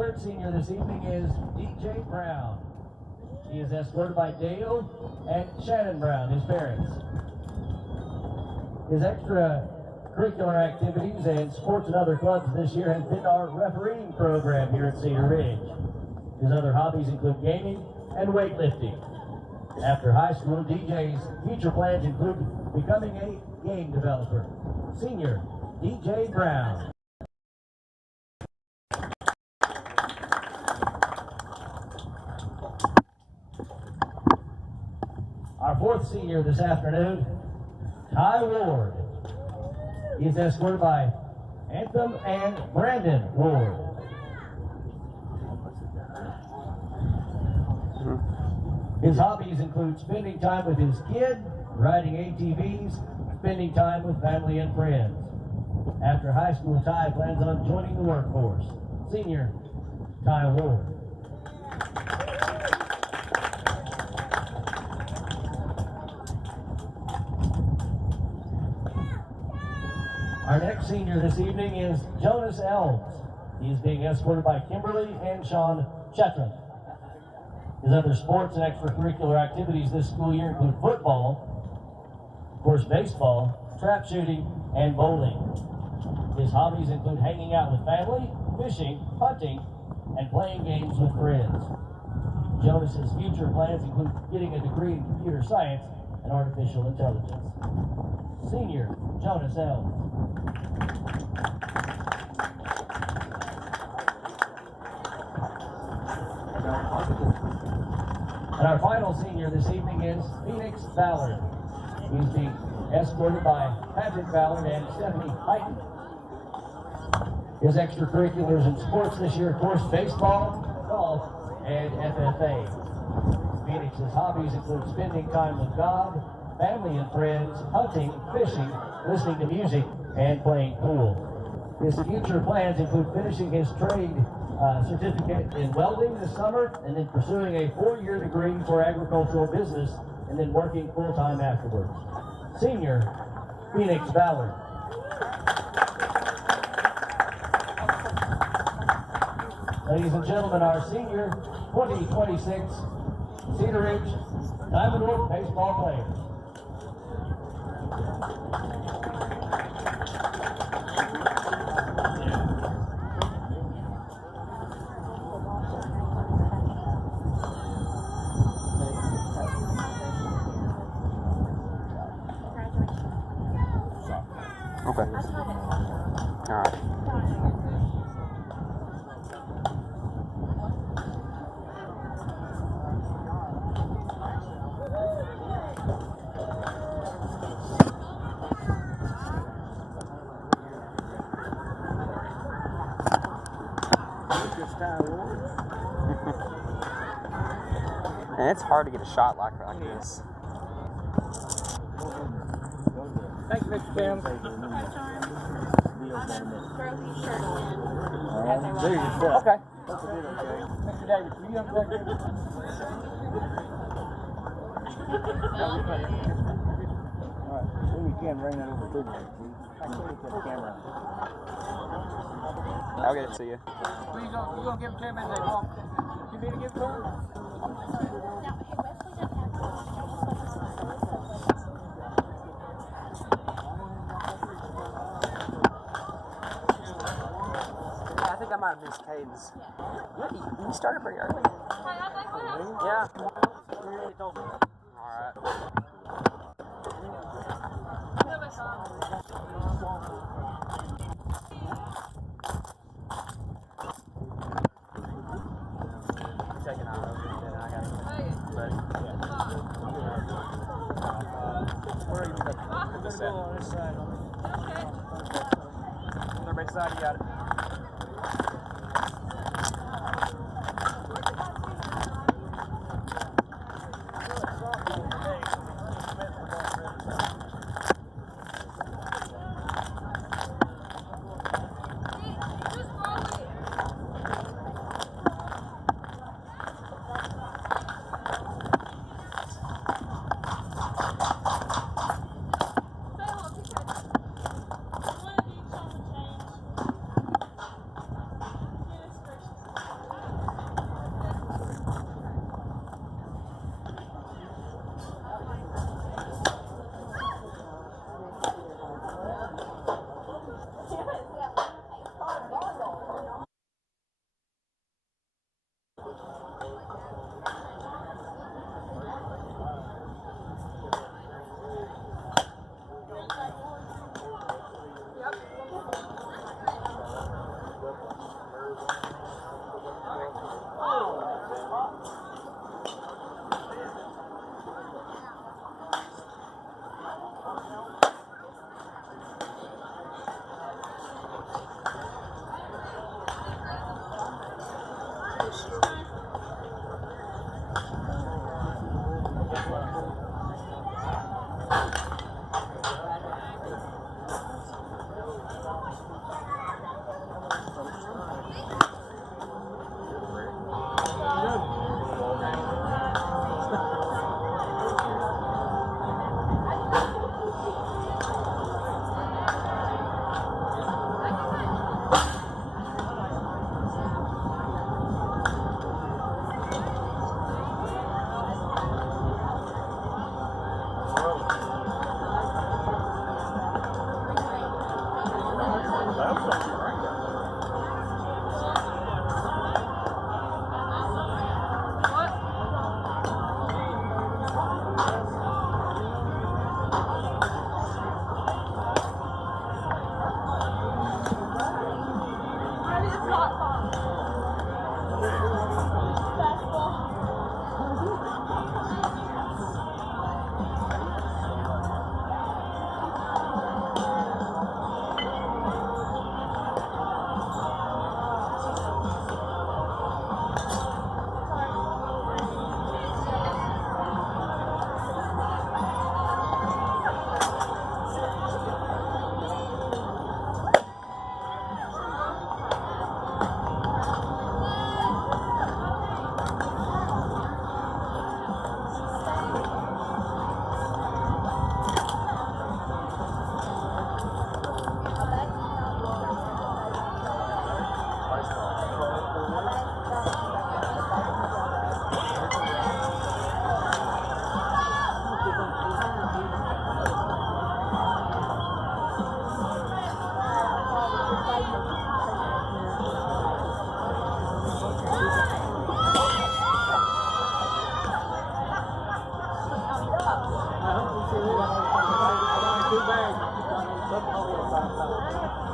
third senior this evening is DJ Brown. He is escorted by Dale and Shannon Brown, his parents. His extracurricular activities and sports and other clubs this year has been our refereeing program here at Cedar Ridge. His other hobbies include gaming and weightlifting. After high school, DJ's future plans include becoming a game developer. Senior, DJ Brown. Our fourth senior this afternoon, Ty Ward. He is escorted by Anthem and Brandon Ward. His hobbies include spending time with his kid, riding ATVs, spending time with family and friends. After high school, Ty plans on joining the workforce. Senior, Ty Ward. Our next senior this evening is Jonas Elms. He is being escorted by Kimberly and Sean Chetron. His other sports and extracurricular activities this school year include football, of course baseball, trap shooting, and bowling. His hobbies include hanging out with family, fishing, hunting, and playing games with friends. Jonas's future plans include getting a degree in computer science and artificial intelligence. Senior, Jonas Elms. And our final senior this evening is Phoenix Ballard. He's being escorted by Patrick Ballard and Stephanie Hyten. His extracurriculars and sports this year, of course, baseball, golf, and FFA. Phoenix's hobbies include spending time with God, family and friends, hunting, fishing, listening to music, and playing pool. His future plans include finishing his trade certificate in welding this summer, and then pursuing a 4-year degree for agricultural business, and then working full-time afterwards. Senior, Phoenix Ballard. Ladies and gentlemen, our senior 2026 Cedar Ridge Diamond Wolf baseball players. Okay. All right. And it's hard to get a shot like this. Thank you, Mr. Tim. There you go. Okay. Mr. Davis, will you unplug this? Alright, then you can bring that over to me. I can't get the camera. I'll get it to you. You gonna give it to him as they walk? You need to give it to him? I think I might have missed Caden's. You started pretty early. Yeah. Alright. Taking out over and then I got it. But, where are you? This side. On this side. Okay. Everybody's side, you got it. too bad. Look over here,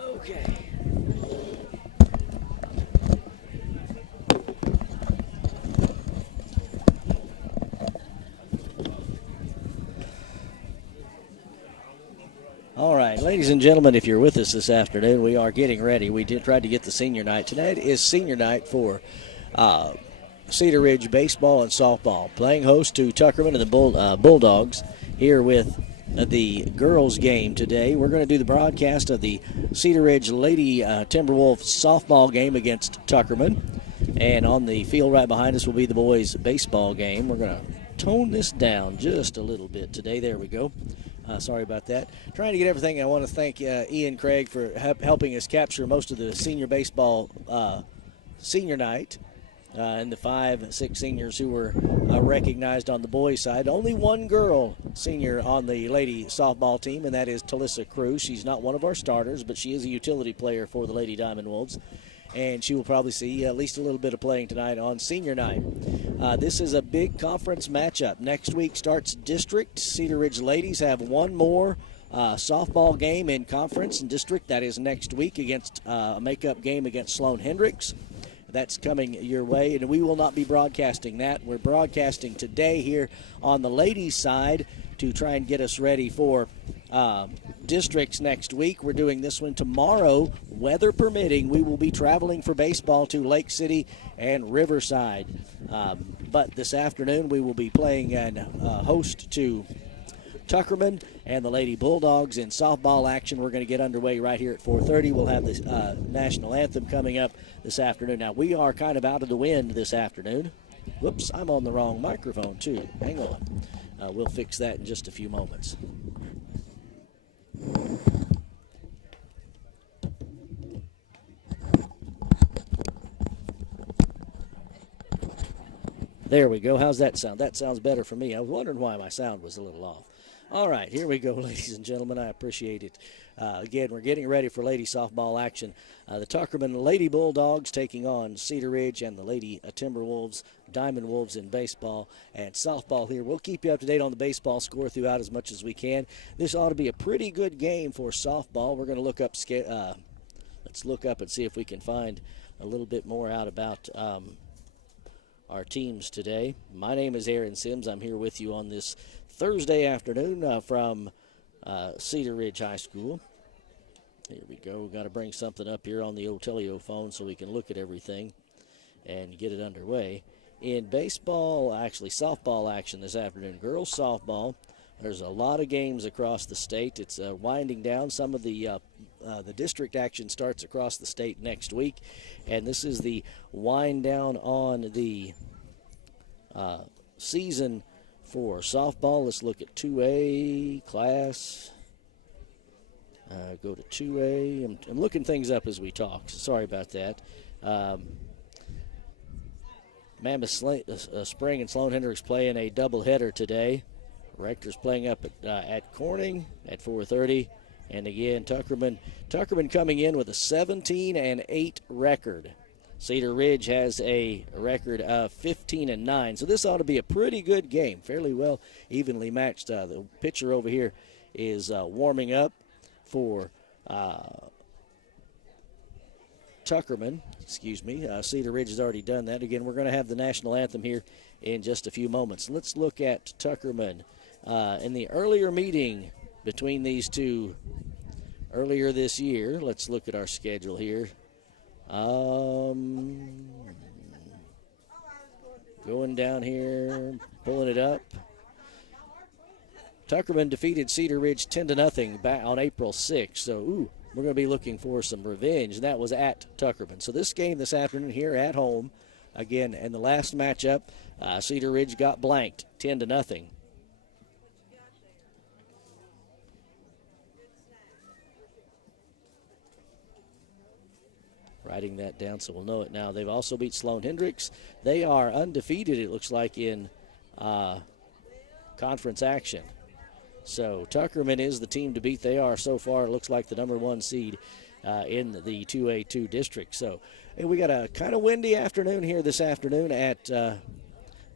Okay. All right, ladies and gentlemen, if you're with us this afternoon, we are getting ready. We did try to get the senior night. Tonight is senior night for Cedar Ridge baseball and softball. Playing host to Tuckerman and the Bulldogs here with the girls game today. We're going to do the broadcast of the Cedar Ridge Lady Timberwolves softball game against Tuckerman. And on the field right behind us will be the boys baseball game. We're going to tone this down just a little bit today. There we go. Sorry about that. Trying to get everything. I want to thank Ian Craig for helping us capture most of the senior baseball senior night and the 5-6 seniors who were recognized on the boys' side. Only one girl senior on the lady softball team, and that is Talissa Cruz. She's not one of our starters, but she is a utility player for the Lady Diamond Wolves. And she will probably see at least a little bit of playing tonight on senior night. This is a big conference matchup. Next week starts district. Cedar Ridge ladies have one more softball game in conference and district. That is next week against a makeup game against Sloan Hendricks. That's coming your way, and we will not be broadcasting that. We're broadcasting today here on the ladies' side to try and get us ready for districts next week. We're doing this one tomorrow, weather permitting. We will be traveling for baseball to Lake City and Riverside. But this afternoon we will be playing and host to Tuckerman and the Lady Bulldogs in softball action. We're going to get underway right here at 4:30. We'll have the national anthem coming up this afternoon. Now, we are kind of out of the wind this afternoon. Whoops, I'm on the wrong microphone, too. Hang on. We'll fix that in just a few moments. There we go. How's that sound? That sounds better for me. I was wondering why my sound was a little off. All right, here we go, ladies and gentlemen. I appreciate it. Again, we're getting ready for lady softball action. The Tuckerman Lady Bulldogs taking on Cedar Ridge and the Lady Timberwolves, Diamond Wolves in baseball and softball here. We'll keep you up to date on the baseball score throughout as much as we can. This ought to be a pretty good game for softball. We're going to look up, let's look up and see if we can find a little bit more out about our teams today. My name is Aaron Sims. I'm here with you on this Thursday afternoon from Cedar Ridge High School. Here we go. We've got to bring something up here on the old telephone so we can look at everything and get it underway. In baseball, actually softball action this afternoon, girls softball, there's a lot of games across the state. It's winding down. Some of the district action starts across the state next week, and this is the wind down on the season for softball. Let's look at 2A class. Go to 2A. I'm looking things up as we talk. Sorry about that. Mammoth Spring and Sloan Hendricks playing a doubleheader today. Rector's playing up at Corning at 4:30. And again, Tuckerman coming in with a 17-8 record. Cedar Ridge has a record of 15-9. So this ought to be a pretty good game, fairly well evenly matched. The pitcher over here is warming up for Tuckerman. Cedar Ridge has already done that. Again, we're going to have the national anthem here in just a few moments. Let's look at Tuckerman. In the earlier meeting between these two earlier this year, let's look at our schedule here. Going down here, pulling it up. Tuckerman defeated Cedar Ridge 10-0 back on April 6th. So, we're going to be looking for some revenge. And that was at Tuckerman. So this game this afternoon here at home, again, in the last matchup, Cedar Ridge got blanked 10-0. Writing that down so we'll know it now. They've also beat Sloan Hendricks. They are undefeated, it looks like, in conference action. So Tuckerman is the team to beat. They are so far, it looks like, the number one seed in the 2A2 district. So we got a kind of windy afternoon here this afternoon at the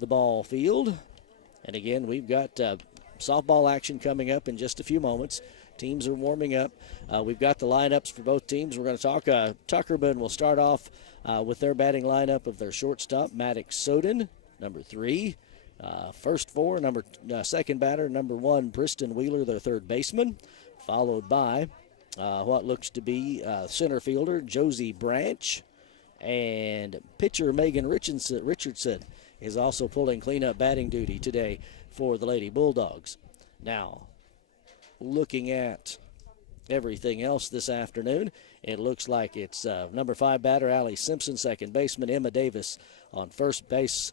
ball field. And again, we've got softball action coming up in just a few moments. Teams are warming up. We've got the lineups for both teams. We're going to talk. Tuckerman will start off with their batting lineup of their shortstop, Maddox Soden, number 3. First 4, second batter, number 1, Preston Wheeler, their third baseman, followed by what looks to be center fielder, Josie Branch, and pitcher Megan Richardson is also pulling cleanup batting duty today for the Lady Bulldogs. Now, looking at everything else this afternoon, it looks like it's number 5 batter, Allie Simpson, second baseman, Emma Davis on first base,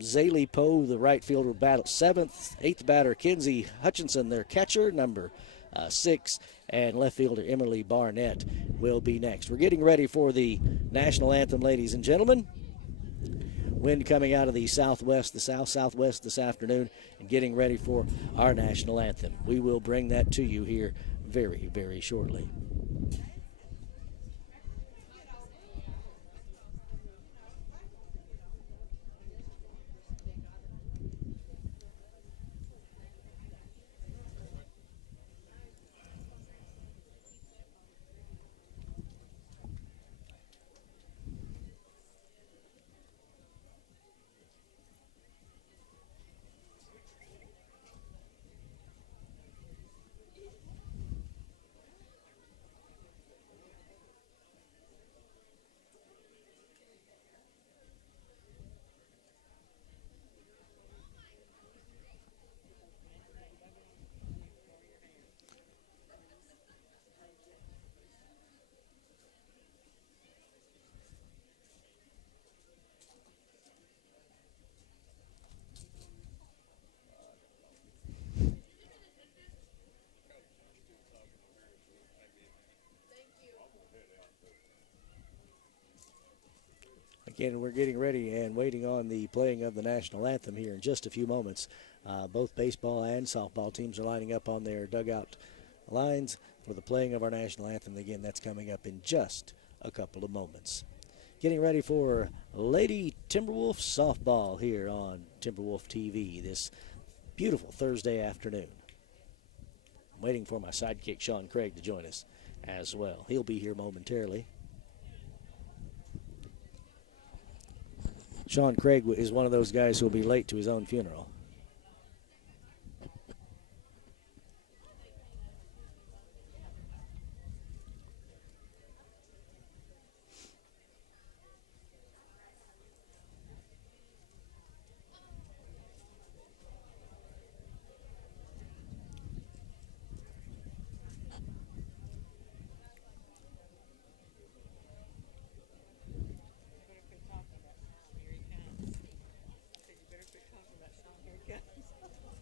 Zaylee Poe, the right fielder, battle 7th, 8th batter, Kinsey Hutchinson, their catcher, number 6, and left fielder Emily Barnett will be next. We're getting ready for the national anthem, ladies and gentlemen. Wind coming out of the southwest, the south-southwest this afternoon, and getting ready for our national anthem. We will bring that to you here very, very shortly. Again, we're getting ready and waiting on the playing of the national anthem here in just a few moments. Both baseball and softball teams are lining up on their dugout lines for the playing of our national anthem. Again, that's coming up in just a couple of moments. Getting ready for Lady Timberwolf softball here on Timberwolf TV this beautiful Thursday afternoon. I'm waiting for my sidekick, Sean Craig, to join us as well. He'll be here momentarily. Sean Craig is one of those guys who will be late to his own funeral.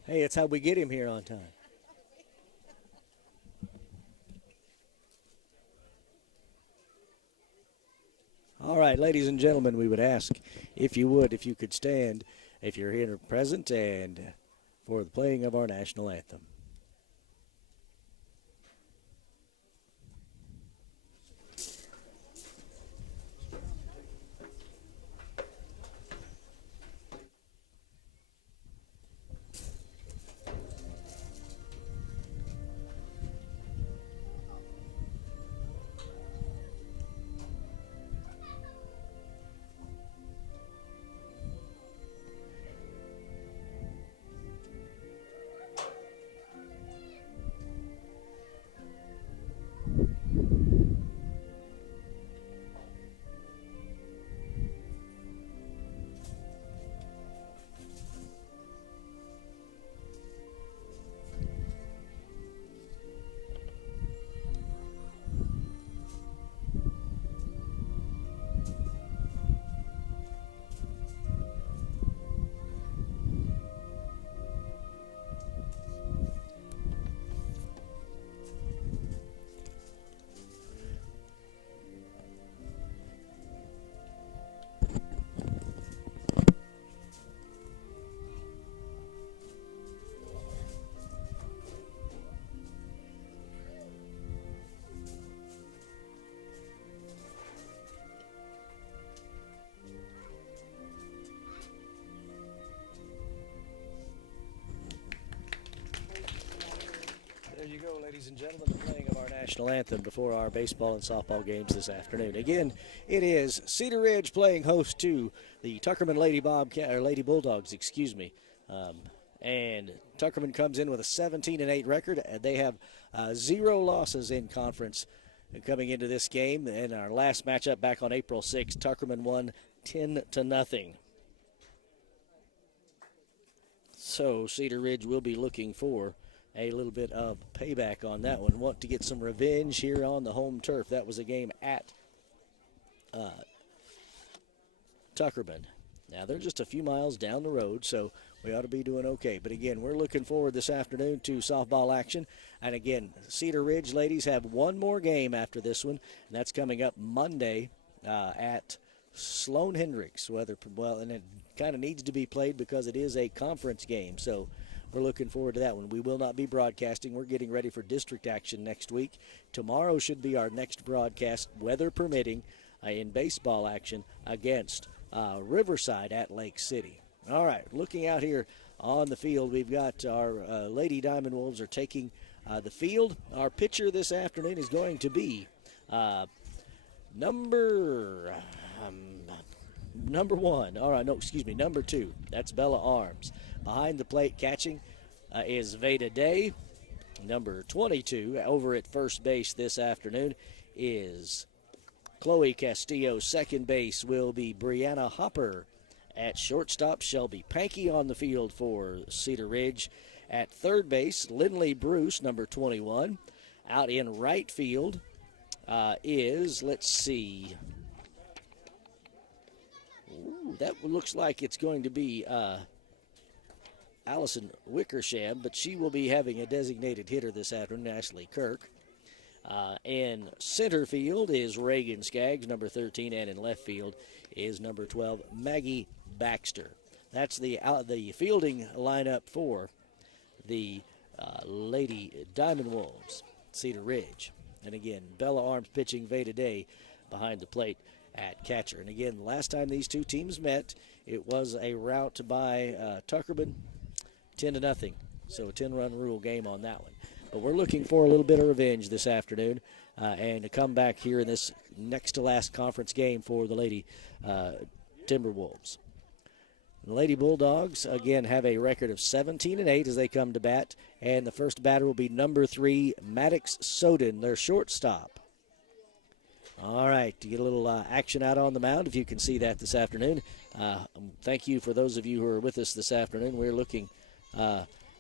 Hey, it's how we get him here on time. All right, ladies and gentlemen, we would ask if you could stand, if you're here present, and for the playing of our national anthem. go, ladies and gentlemen, the playing of our national anthem before our baseball and softball games this afternoon. Again, it is Cedar Ridge playing host to the Tuckerman Lady Bulldogs, and Tuckerman comes in with a 17-8 record. They have 0 losses in conference coming into this game. In our last matchup back on April 6th, Tuckerman won 10-0. So Cedar Ridge will be looking for a little bit of payback on that one. Want to get some revenge here on the home turf. That was a game at Tuckerman. Now, they're just a few miles down the road, so we ought to be doing okay. But, again, we're looking forward this afternoon to softball action. And, again, Cedar Ridge ladies have one more game after this one, and that's coming up Monday at Sloan Hendricks. And it kind of needs to be played because it is a conference game, so we're looking forward to that one. We will not be broadcasting. We're getting ready for district action next week. Tomorrow should be our next broadcast, weather permitting, in baseball action against Riverside at Lake City. All right, looking out here on the field, we've got our Lady Diamond Wolves are taking the field. Our pitcher this afternoon is going to be number 1. All right, no, excuse me, number 2. That's Bella Arms. Behind the plate catching is Veda Day. Number 22 over at first base this afternoon is Chloe Castillo. Second base will be Brianna Hopper. At shortstop, Shelby Pankey on the field for Cedar Ridge. At third base, Lindley Bruce, number 21. Out in right field is, let's see, that looks like it's going to be Allison Wickersham, but she will be having a designated hitter this afternoon, Ashley Kirk. In center field is Reagan Skaggs, number 13, and in left field is number 12, Maggie Baxter. That's the fielding lineup for the Lady Diamond Wolves, Cedar Ridge. And again, Bella Arms pitching, Veda Day behind the plate at catcher. And again, the last time these two teams met, it was a rout by Tuckerman, 10-0. So a 10-run rule game on that one. But we're looking for a little bit of revenge this afternoon and to come back here in this next to last conference game for the Lady Timberwolves. The Lady Bulldogs, again, have a record of 17-8 as they come to bat. And the first batter will be number 3, Maddox Soden, their shortstop. All right, to get a little action out on the mound, if you can see that this afternoon. Thank you for those of you who are with us this afternoon. We're looking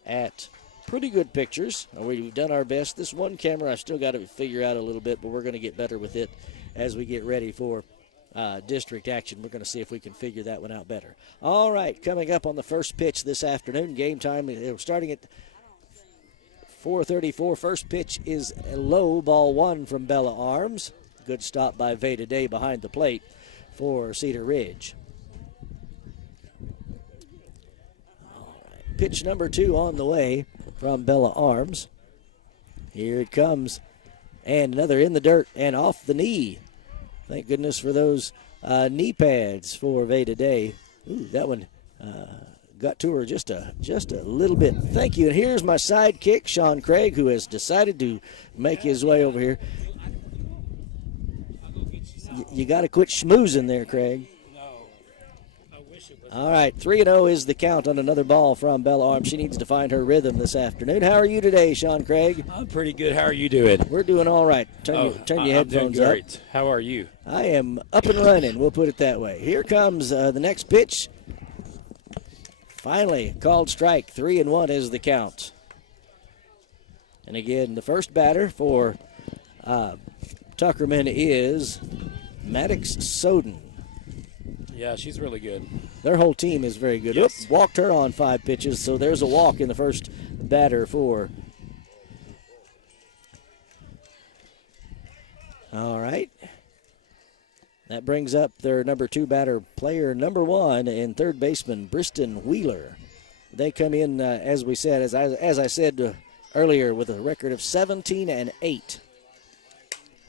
at pretty good pictures. We've done our best. This one camera I've still got to figure out a little bit, but we're going to get better with it as we get ready for district action. We're going to see if we can figure that one out better. All right, coming up on the first pitch this afternoon, game time, starting at 4:34. First pitch is a low, ball 1 from Bella Arms. Good stop by Veda Day behind the plate for Cedar Ridge. All right, pitch number 2 on the way from Bella Arms. Here it comes. And another in the dirt and off the knee. Thank goodness for those knee pads for Veda Day. Ooh, that one got to her just a little bit. Thank you. And here's my sidekick, Sean Craig, who has decided to make his way over here. You got to quit schmoozing there, Craig. All right, 3-0 is the count on another ball from Bella Arms. She needs to find her rhythm this afternoon. How are you today, Sean Craig? I'm pretty good. How are you doing? We're doing all right. Turn your headphones up. Great. How are you? I am up and running, we'll put it that way. Here comes the next pitch. Finally, called strike. 3-1 is the count. And again, the first batter for Tuckerman is Maddox Soden. Yeah, she's really good. Their whole team is very good. Yes. Oop, walked her on 5 pitches, so there's a walk in the first batter for. All right. That brings up their number 2 batter, player number 1, and third baseman Briston Wheeler. They come in, as we said, as I said earlier, with a record of 17-8.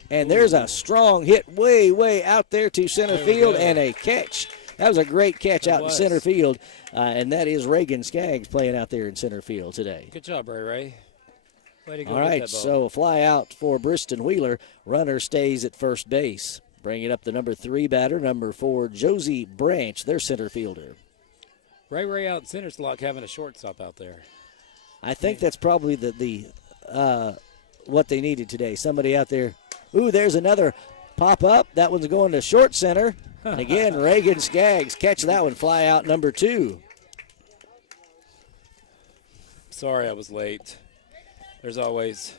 And there's a strong hit way out there to center field and a catch. That was a great catch out in center field, and that is Reagan Skaggs playing out there in center field today. Good job, Ray. Way to go All get right, that ball. so a fly out for Briston Wheeler. Runner stays at first base. Bringing up the number 3 batter, number 4, Josie Branch, their center fielder. Ray out in center slot having a shortstop out there. I think that's probably the what they needed today. Somebody out there. Ooh, there's another pop up. That one's going to short center. And again, Reagan Skaggs catch that one, fly out number 2. Sorry I was late. There's always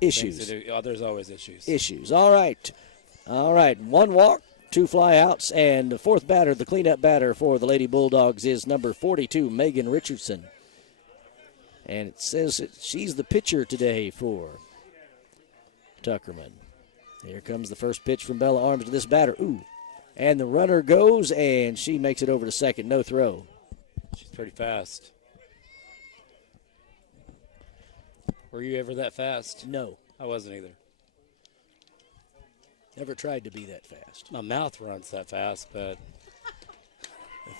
Issues. things to do. Oh, there's always issues. Issues. All right. 1 walk, 2 flyouts, and the 4th batter, the cleanup batter for the Lady Bulldogs is number 42, Megan Richardson. And it says that she's the pitcher today for Tuckerman. Here comes the first pitch from Bella Arms to this batter. Ooh. And the runner goes, and she makes it over to second. No throw. She's pretty fast. Were you ever that fast? No. I wasn't either. Never tried to be that fast. My mouth runs that fast, but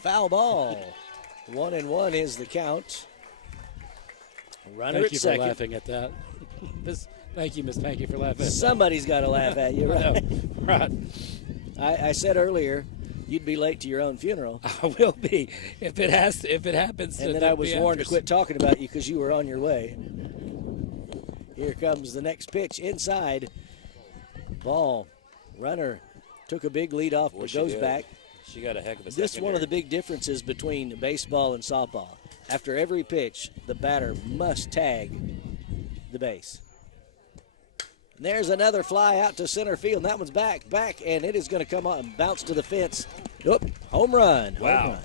Foul ball. 1-1 is the count. Runner thank at you for second. laughing at that. Thank you, Miss Panky, for laughing. Somebody's got to laugh at you, right? Right. I said earlier you'd be late to your own funeral, I will be if it happens. and then I was warned to quit talking about you because you were on your way. Here comes the next pitch inside. Ball. Runner took a big lead off, but goes back. She got a heck of a. This is one of the big differences between baseball and softball. After every pitch, the batter must tag the base. And there's another fly out to center field. And that one's back, and it is going to come on and bounce to the fence. Oop, home run. Wow. Home run.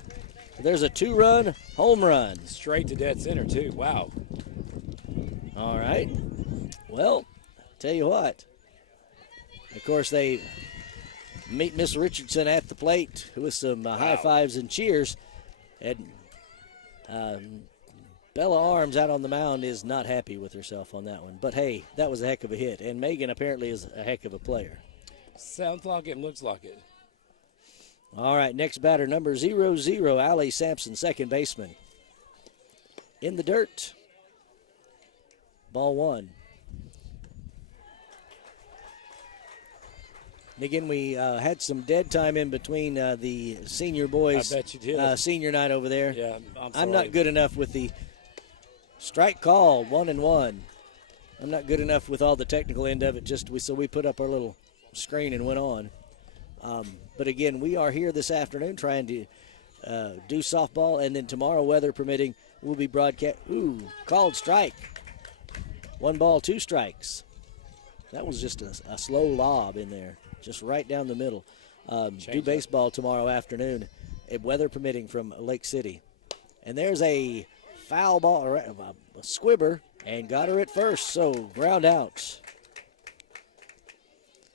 There's a 2-run home run. straight to dead center too. Wow. All right. Well, tell you what. Of course, they meet Miss Richardson at the plate with some high fives and cheers. And Bella Arms out on the mound is not happy with herself on that one. But, hey, that was a heck of a hit. And Megan apparently is a heck of a player. Sounds like it and looks like it. All right, next batter, number 00, Allie Sampson, second baseman. In the dirt. Ball 1. And again, we had some dead time in between the senior boys. I bet you did. Senior night over there. Yeah, I'm I'm not good enough with the strike call, 1-1. I'm not good enough with all the technical end of it. So we put up our little screen and went on. But again, we are here this afternoon trying to do softball, and then tomorrow, weather permitting, we'll be broadcast. Ooh, called strike. 1 ball, 2 strikes. That was just a slow lob in there, just right down the middle. Do baseball tomorrow afternoon, weather permitting, from Lake City. And there's a foul ball, or a squibber, and got her at first, so ground out.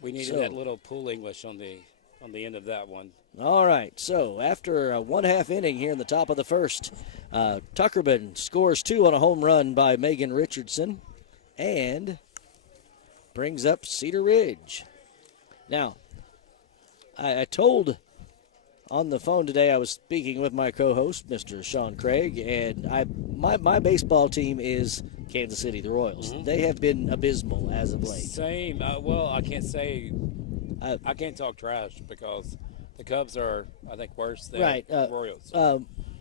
We needed that little pool English on the end of that one. All right, so after a 1/2 inning here in the top of the first, Tuckerman scores 2 on a home run by Megan Richardson and brings up Cedar Ridge. Now, I told on the phone today, I was speaking with my co-host, Mr. Sean Craig, and my baseball team is Kansas City, the Royals. Mm-hmm. They have been abysmal as of late. Same. Well, I can't say. I can't talk trash because the Cubs are, I think, worse than Royals.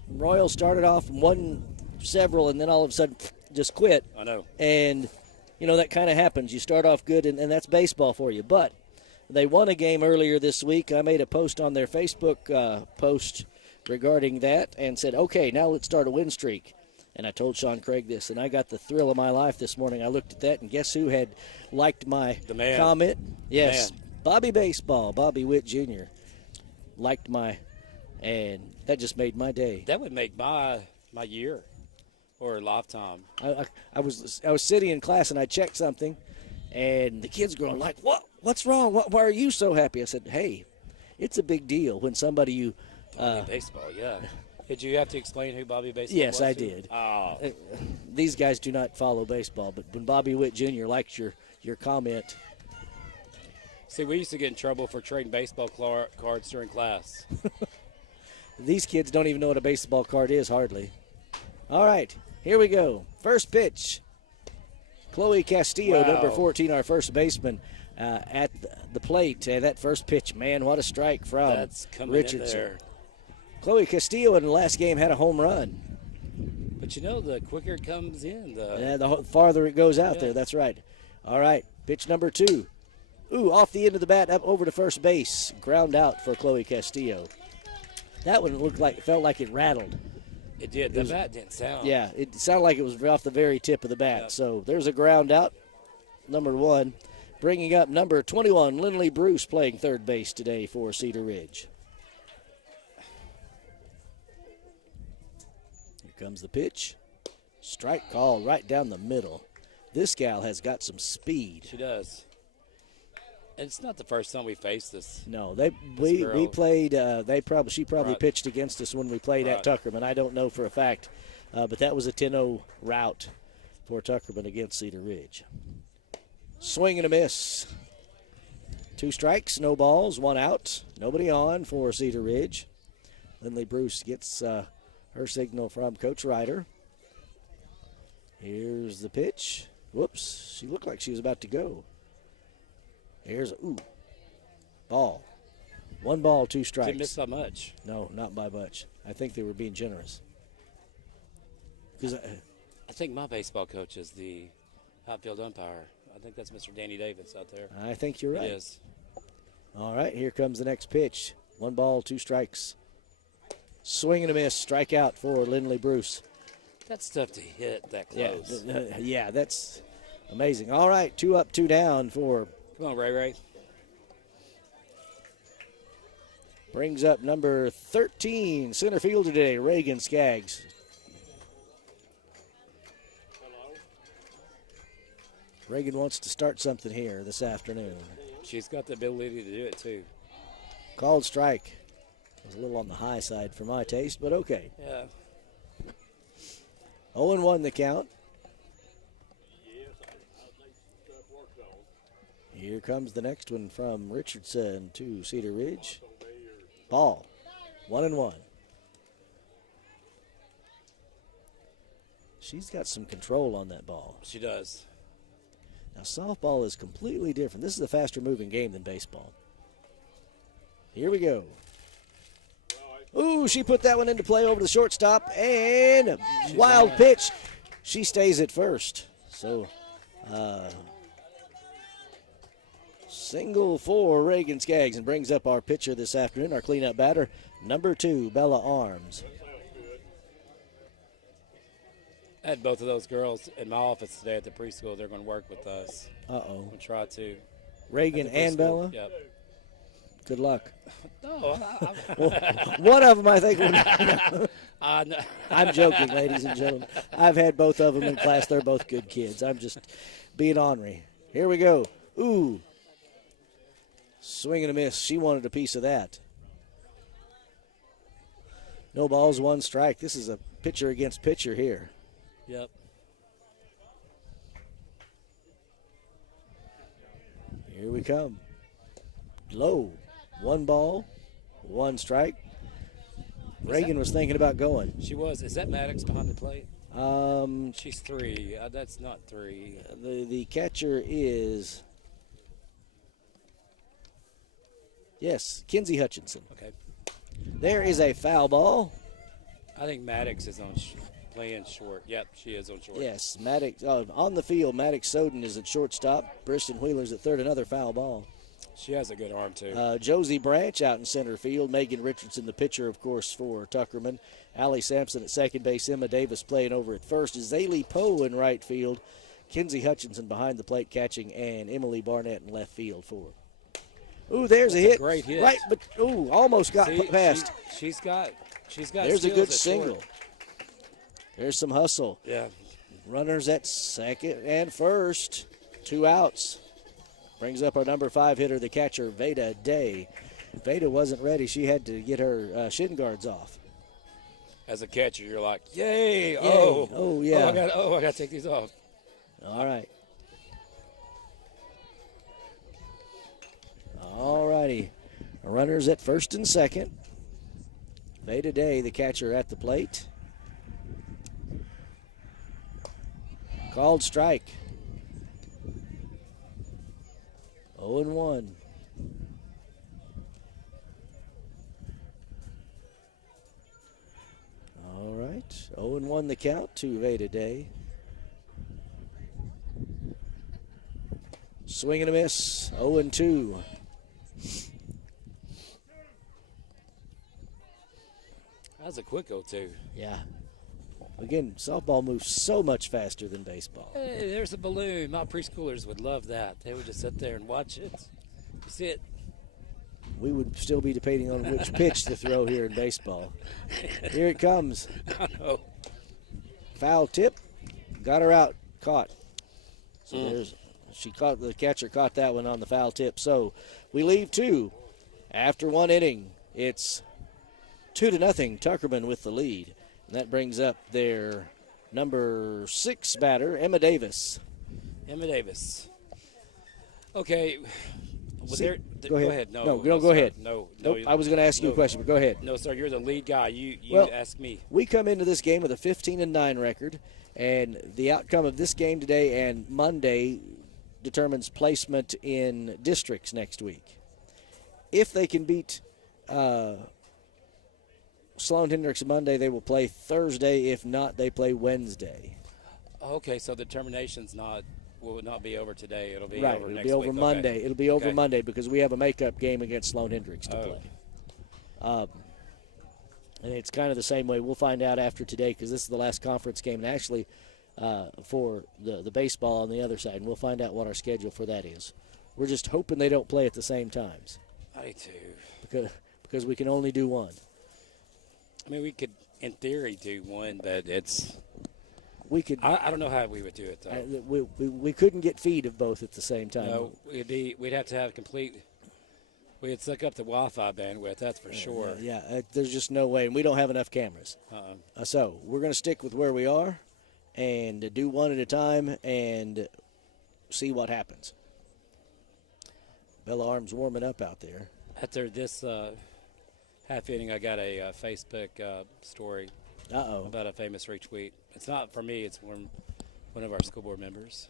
Royals started off and won several, and then all of a sudden just quit. I know. And, that kind of happens. You start off good, and that's baseball for you. But they won a game earlier this week. I made a post on their Facebook post regarding that and said, okay, now let's start a win streak. And I told Sean Craig this, and I got the thrill of my life this morning. I looked at that, and guess who had liked my comment? Yes, Bobby Baseball, Bobby Witt Jr. liked and that just made my day. That would make my year or a lifetime. I was sitting in class, and I checked something, and the kids going like, what's wrong? Why are you so happy? I said, hey, it's a big deal when somebody you Bobby Baseball, yeah. Did you have to explain who Bobby Baseball was? Yes, I did. Oh. These guys do not follow baseball, but when Bobby Witt Jr. liked your comment. See, we used to get in trouble for trading baseball cards during class. These kids don't even know what a baseball card is, hardly. All right, here we go. First pitch. Chloe Castillo, Wow. number 14, our first baseman, at the plate. That first pitch, man, what a strike from That's coming Richardson. in there. Chloe Castillo in the last game had a home run. But you know, the quicker it comes in, The farther it goes out Yeah. there. That's right. All right, pitch number 2. Ooh, off the end of the bat, up over to first base. Ground out for Chloe Castillo. That one felt like it rattled. it did. The bat didn't sound. Yeah, it sounded like it was off the very tip of the bat. Yeah. So there's a ground out, number 1. Bringing up number 21, Lindley Bruce, playing third base today for Cedar Ridge. Here comes the pitch. Strike call right down the middle. This gal has got some speed. She does. And it's not the first time we faced this. No, we girl. played. She probably Right. pitched against us when we played at Right. Tuckerman. I don't know for a fact, but that was a 10-0 route for Tuckerman against Cedar Ridge. Swing and a miss. 2 strikes, no balls, 1 out. Nobody on for Cedar Ridge. Lindley Bruce gets her signal from Coach Ryder. Here's the pitch. Whoops, she looked like she was about to go. Here's ball. 1 ball, 2 strikes. Didn't miss by much. No, not by much. I think they were being generous. Because I think my baseball coach is the outfield umpire. I think that's Mr. Danny Davis out there. I think you're right. It is. All right, here comes the next pitch. 1 ball, 2 strikes. Swing and a miss. Strikeout for Lindley Bruce. That's tough to hit that close. Yeah, that's amazing. All right, 2 up, 2 down for. Come on, Ray. Brings up number 13, center fielder today, Reagan Skaggs. Reagan wants to start something here this afternoon. She's got the ability to do it, too. Called strike. Was a little on the high side for my taste, but okay. Yeah. 0-1 the count. Here comes the next one from Richardson to Cedar Ridge. Ball. 1-1. She's got some control on that ball. She does. Now, softball is completely different. This is a faster moving game than baseball. Here we go. Ooh, she put that one into play over the shortstop, and a wild pitch. She stays at first. So, single for Reagan Skaggs, and brings up our pitcher this afternoon, our cleanup batter, number 2, Bella Arms. I had both of those girls in my office today at the preschool. They're going to work with us. Uh-oh. We'll try to. Reagan and Bella? Yep. Good luck. No, One of them, I think. no. I'm joking, ladies and gentlemen. I've had both of them in class. They're both good kids. I'm just being ornery. Here we go. Ooh. Swing and a miss. She wanted a piece of that. No balls, 1 strike. This is a pitcher against pitcher here. Yep. Here we come. Low. 1 ball, 1 strike. Reagan was thinking about going. She was. Is that Maddox behind the plate? Um, She's 3. That's not 3. the catcher is, yes, Kinsey Hutchinson. Okay. There is a foul ball. I think Maddox is on playing short. Yep, she is on short. Yes, Maddox on the field. Maddox Soden is at shortstop. Briston Wheeler's at third. Another foul ball. She has a good arm, too. Josie Branch out in center field. Megan Richardson, the pitcher, of course, for Tuckerman. Allie Sampson at second base. Emma Davis playing over at first. Zaylee Poe in right field. Kinsey Hutchinson behind the plate catching, and Emily Barnett in left field for. Ooh, there's That's a hit. great hit. Right, but almost got See, past. She's got. There's a skills good at single. short. There's some hustle. Yeah. Runners at second and first. 2 outs. Brings up our number 5 hitter, the catcher, Veda Day. Veda wasn't ready. She had to get her shin guards off. As a catcher, you're like, yay! Yay. Oh, yeah. I got to take these off. All right. All righty. Runners at first and second. Veda Day, the catcher, at the plate. Called strike. 0-1. All right, 0-1 the count to Veda Day. Swing and a miss, 0-2. That was a quick 0-2. Yeah. Again, softball moves so much faster than baseball. Hey, there's a balloon. My preschoolers would love that. They would just sit there and watch it. See it. We would still be debating on which pitch to throw here in baseball. Here it comes. I know. Foul tip. Got her out. Caught. So the catcher caught that one on the foul tip. So we leave 2. After 1 inning, it's 2-0. Tuckerman with the lead. And that brings up their number 6 batter, Emma Davis. Emma Davis. Okay. Go ahead. No, go ahead. No. I was going to ask you a question, but go ahead. No, sir. You're the lead guy. You ask me. We come into this game with a 15-9 record, and the outcome of this game today and Monday determines placement in districts next week. If they can beat Sloan Hendricks Monday, they will play Thursday. If not, they play Wednesday. Okay, so the termination's will not be over today. It'll be right. over It'll next be over week. Monday. Okay. It'll be over Monday because we have a makeup game against Sloan Hendricks to play. And it's kind of the same way. We'll find out after today because this is the last conference game, and actually for the baseball on the other side, and we'll find out what our schedule for that is. We're just hoping they don't play at the same times. I too. Because we can only do one. I mean, we could, in theory, do one, but it's. We could. I don't know how we would do it though. We couldn't get feed of both at the same time. No, we'd have to have complete. We'd suck up the Wi-Fi bandwidth. That's for sure. Yeah, there's just no way, and we don't have enough cameras. So we're going to stick with where we are, and do one at a time, and see what happens. Bella Arms warming up out there. After this half inning, I got a Facebook story about a famous retweet. It's not for me. It's from one of our school board members.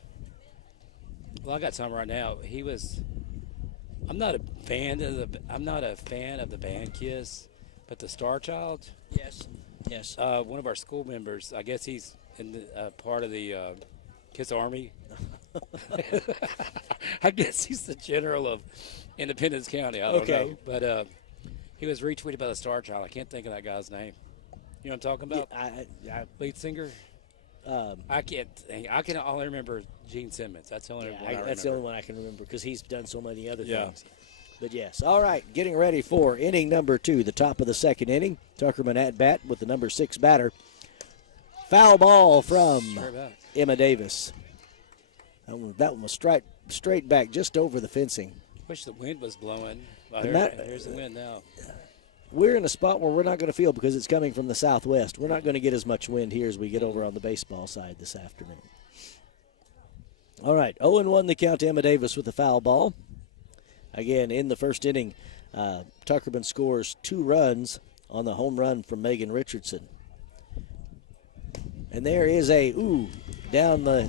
Well, I got some right now. I'm not a fan of the band Kiss, but the Star Child. Yes. One of our school members. I guess he's in the part of the Kiss Army. I guess he's the general of Independence County. I don't know. But he was retweeted by the Star Child. I can't think of that guy's name. You know what I'm talking about? Yeah, lead singer. I can't. I can only remember Gene Simmons. That's the only one I remember. That's the only one I can remember because he's done so many other things. But yes, all right. Getting ready for inning number 2, the top of the second inning. Tuckerman at bat with the number 6 batter. Foul ball from Emma Davis. That one was straight back just over the fencing. Wish the wind was blowing. Here's the wind now. We're in a spot where we're not going to feel because it's coming from the southwest. We're not going to get as much wind here as we get over on the baseball side this afternoon. All right, 0-1 the count to Emma Davis with the foul ball. Again, in the first inning, Tuckerman scores 2 runs on the home run from Megan Richardson. And there is down the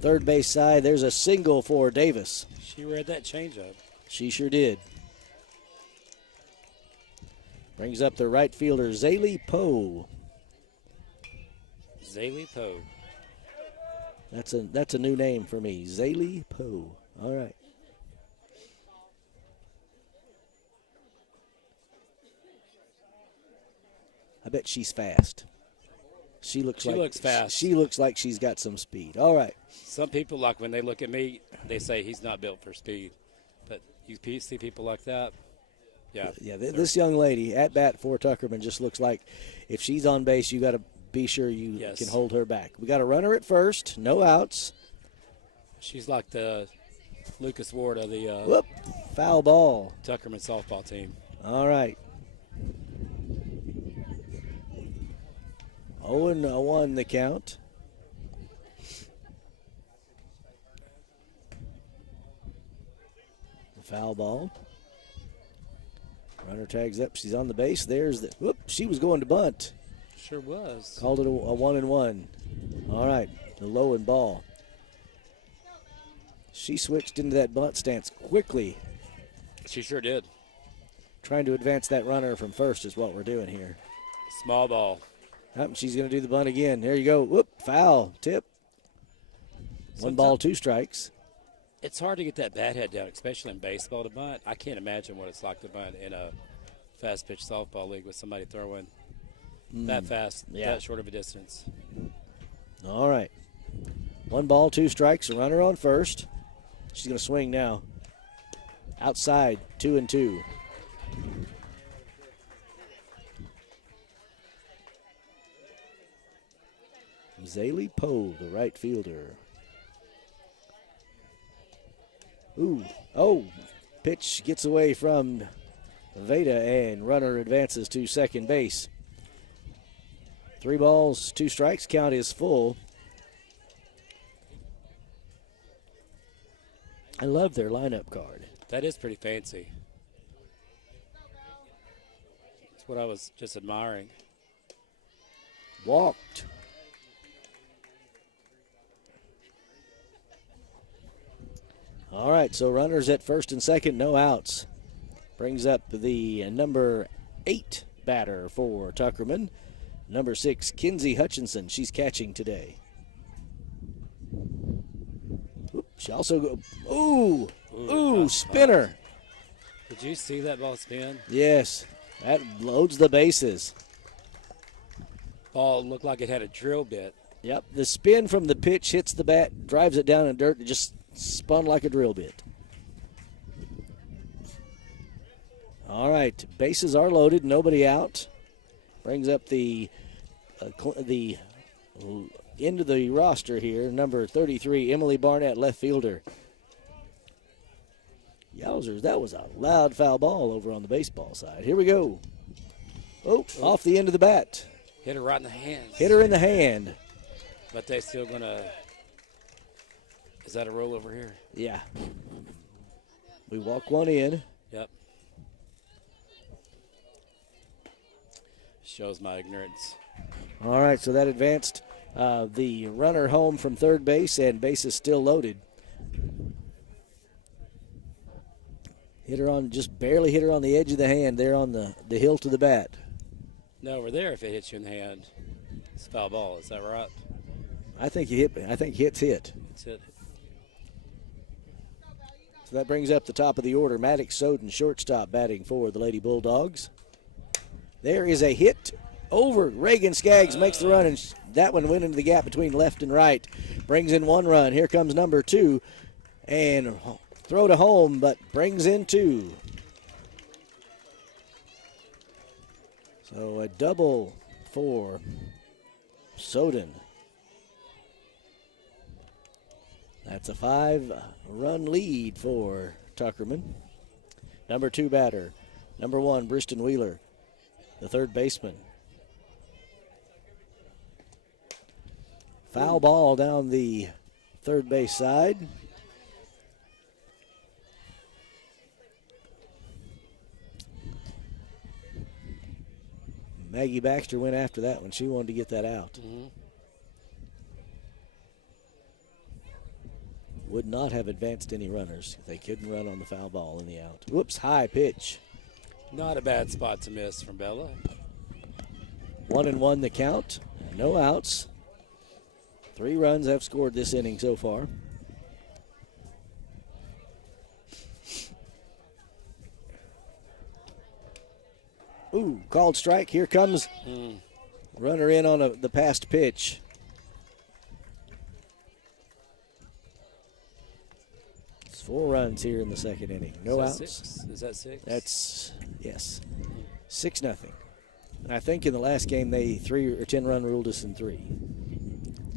third base side, there's a single for Davis. She read that changeup. She sure did. Brings up the right fielder, Zaylee Poe. Zaylee Poe. That's a new name for me, Zaylee Poe. All right. I bet she's fast. She looks fast. She looks like she's got some speed. All right. Some people, like when they look at me, they say he's not built for speed. But you see people like that. Yeah. This young lady at bat for Tuckerman just looks like if she's on base, you got to be sure you can hold her back. We got a runner at first, no outs. She's like the Lucas Ward of the foul ball. Tuckerman softball team. All right. 0-1 the count. The foul ball. Runner tags up. She's on the base. There's the. Whoop! She was going to bunt. Sure was. Called it a 1-1. All right. The low and ball. She switched into that bunt stance quickly. She sure did. Trying to advance that runner from first is what we're doing here. Small ball. She's going to do the bunt again. There you go. Whoop, foul, tip. One ball, 2 strikes. It's hard to get that bat head down, especially in baseball to bunt. I can't imagine what it's like to bunt in a fast pitch softball league with somebody throwing that fast, that short of a distance. All right. 1 ball, 2 strikes. A runner on first. She's going to swing now. Outside, 2-2. Zaylee Poe, the right fielder. Ooh, oh, pitch gets away from Veda, and runner advances to second base. 3 balls, 2 strikes. Count is full. I love their lineup card. That is pretty fancy. That's what I was just admiring. Walked. All right, so runners at first and second, no outs. Brings up the number 8 batter for Tuckerman. Number 6, Kinsey Hutchinson. She's catching today. She also go. Ooh, spinner. Did you see that ball spin? Yes, that loads the bases. Ball looked like it had a drill bit. Yep, the spin from the pitch hits the bat, drives it down in dirt, and just spun like a drill bit. All right, bases are loaded, nobody out. Brings up the end of the roster here, number 33, Emily Barnett, left fielder. Yowzers, that was a loud foul ball over on the baseball side. Here we go. Oh, off the end of the bat. Hit her right in the hand. Hit her in the hand. But they still gonna. Is that a roll over here? Yeah. We walk one in. Yep. Shows my ignorance. All right, so that advanced the runner home from third base, and base is still loaded. Just barely hit her on the edge of the hand there on the hilt of the bat. No, over there, if it hits you in the hand, it's a foul ball. Is that right? I think hit's hit. It's hit. So that brings up the top of the order. Maddox Soden, shortstop, batting for the Lady Bulldogs. There is a hit over. Reagan Skaggs makes the run, and that one went into the gap between left and right. Brings in 1 run. Here comes number 2, and throw to home, but brings in 2. So a double for Soden. That's a 5-run lead for Tuckerman. Number 2 batter, number 1, Briston Wheeler, the third baseman. Foul ball down the third base side. Maggie Baxter went after that one. She wanted to get that out. Mm-hmm. Would not have advanced any runners if they couldn't run on the foul ball in the out. Whoops, high pitch. Not a bad spot to miss from Bella. 1-1 the count. No outs. 3 runs have scored this inning so far. Ooh, called strike. Here comes runner in on the passed pitch. It's 4 runs here in the second inning. No outs. Is that 6? That's, yes. 6-0. And I think in the last game they 3 or 10 run ruled us in 3.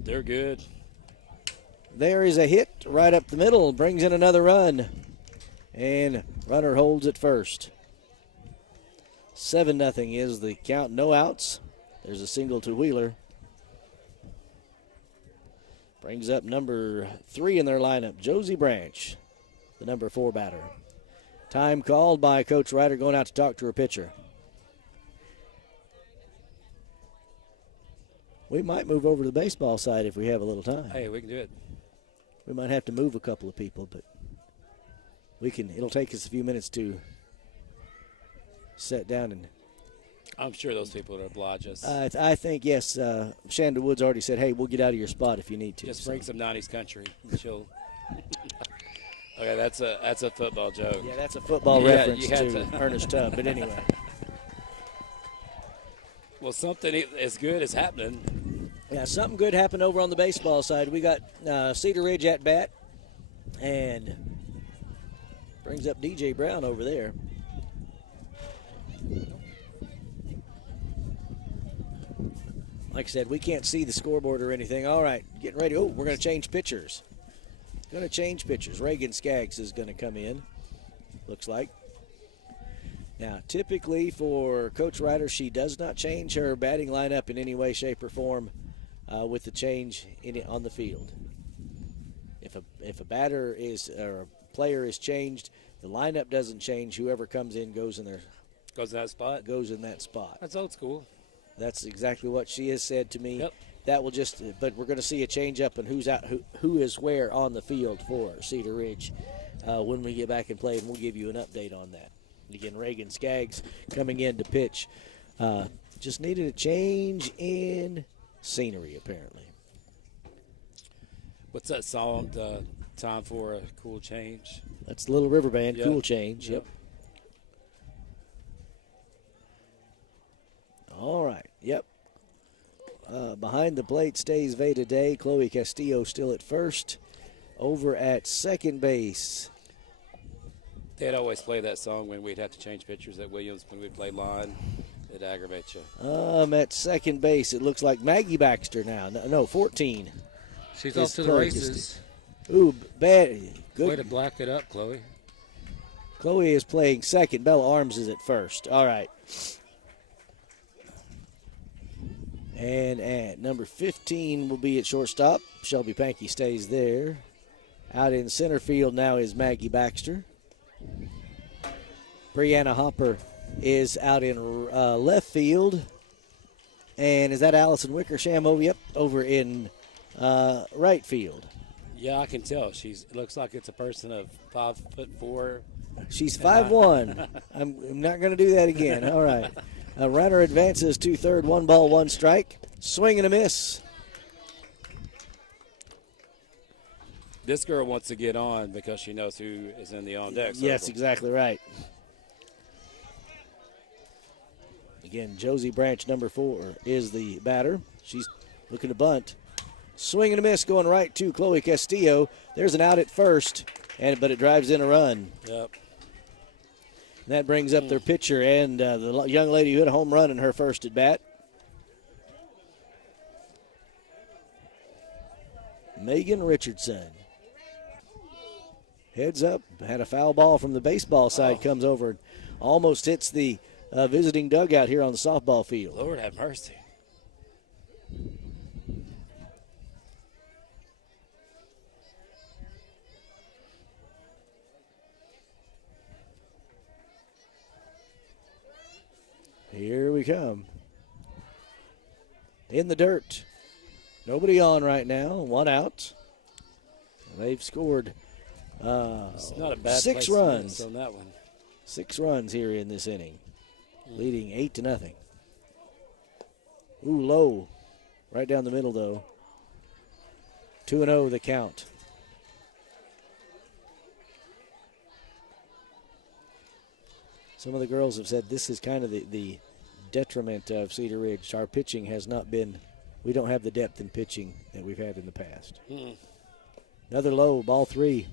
They're good. There is a hit right up the middle. Brings in another run. And runner holds at first. 7-0 is the count. No outs. There's a single to Wheeler. Brings up number 3 in their lineup, Josie Branch, the number 4 batter. Time called by Coach Ryder, going out to talk to her pitcher. We might move over to the baseball side if we have a little time. Hey, we can do it. We might have to move a couple of people, but it'll take us a few minutes to sit down and. I'm sure those people will oblige us. I think, yes. Shanda Woods already said, hey, we'll get out of your spot if you need to. Just bring some 90s country. She'll. Okay, that's a football joke. Yeah, that's a football reference to Ernest Tubb, but anyway. Well, something as good is happening. Yeah, something good happened over on the baseball side. We got Cedar Ridge at bat, and brings up DJ Brown over there. Like I said, we can't see the scoreboard or anything. All right, getting ready. Oh, we're going to change pitchers. Reagan Skaggs is going to come in, looks like. Now, typically for Coach Ryder, she does not change her batting lineup in any way, shape, or form with the change on the field. If a batter is or a player is changed, the lineup doesn't change. Whoever comes in goes in that spot. That's old school. That's exactly what she has said to me. Yep. That will but we're going to see a change up in who's out, who is where on the field for Cedar Ridge when we get back and play, and we'll give you an update on that. And again, Reagan Skaggs coming in to pitch. Just needed a change in scenery, apparently. What's that song? Time for a Cool Change. That's Little River Band, Yep. Cool Change. Yep. All right. Yep. Behind the plate stays Veda Day. Chloe Castillo still at first. Over at second base. They'd always play that song when we'd have to change pitchers at Williams when we'd play line. It'd aggravate you. At second base, it looks like Maggie Baxter now. No, 14. She's off to the races. Ooh, bad. Good. Way to black it up, Chloe. Chloe is playing second. Bella Arms is at first. All right. And at number 15 will be at shortstop. Shelby Pankey stays there. Out in center field now is Maggie Baxter. Brianna Hopper is out in left field. And is that Allison Wickersham? Oh, yep, over in right field. Yeah, I can tell. It looks like it's a person of 5'4". She's 5'1". I'm not going to do that again. All right. A runner advances to third, 1 ball, 1 strike. Swing and a miss. This girl wants to get on because she knows who is in the on-deck circle. Yes, exactly right. Again, Josie Branch, number 4, is the batter. She's looking to bunt. Swing and a miss going right to Chloe Castillo. There's an out at first, but it drives in a run. Yep. And that brings up their pitcher and the young lady who hit a home run in her first at bat. Megan Richardson. Heads up, had a foul ball from the baseball side, comes over and almost hits the visiting dugout here on the softball field. Lord have mercy. Here we come. In the dirt. Nobody on right now. 1 out. They've scored It's not a bad 6 place runs on that one. 6 runs here in this inning, leading 8-0. Ooh, low, right down the middle though. 2-0 the count. Some of the girls have said this is kind of the detriment of Cedar Ridge. Our pitching has not been. We don't have the depth in pitching that we've had in the past. Another low, ball 3.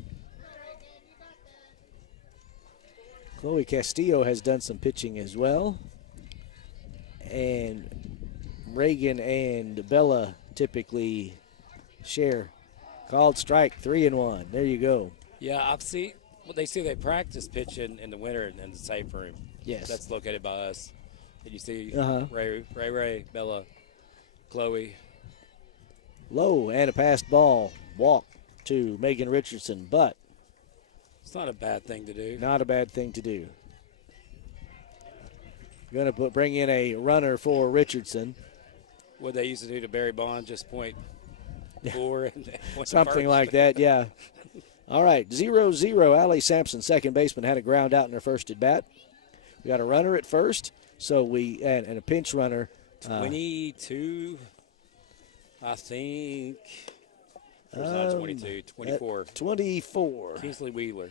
Chloe Castillo has done some pitching as well. And Reagan and Bella typically share. Called strike, 3-1. There you go. Yeah, I've seen. Well, they practice pitching in the winter in the safe room. Yes. That's located by us. And you see Ray, Bella, Chloe. Low and a passed ball. Walk to Megan Richardson, but It's not a bad thing to do. not a bad thing to do. Going to bring in a runner for Richardson. What they used to do to Barry Bond, just point 4 and went Something first. like that, yeah. All right, 0-0. Allie Sampson, second baseman, had a ground out in her first at bat. We got a runner at first, so and a pinch runner. 22, I think. Or it's not 22, 24. 24. Kinsley Wheeler.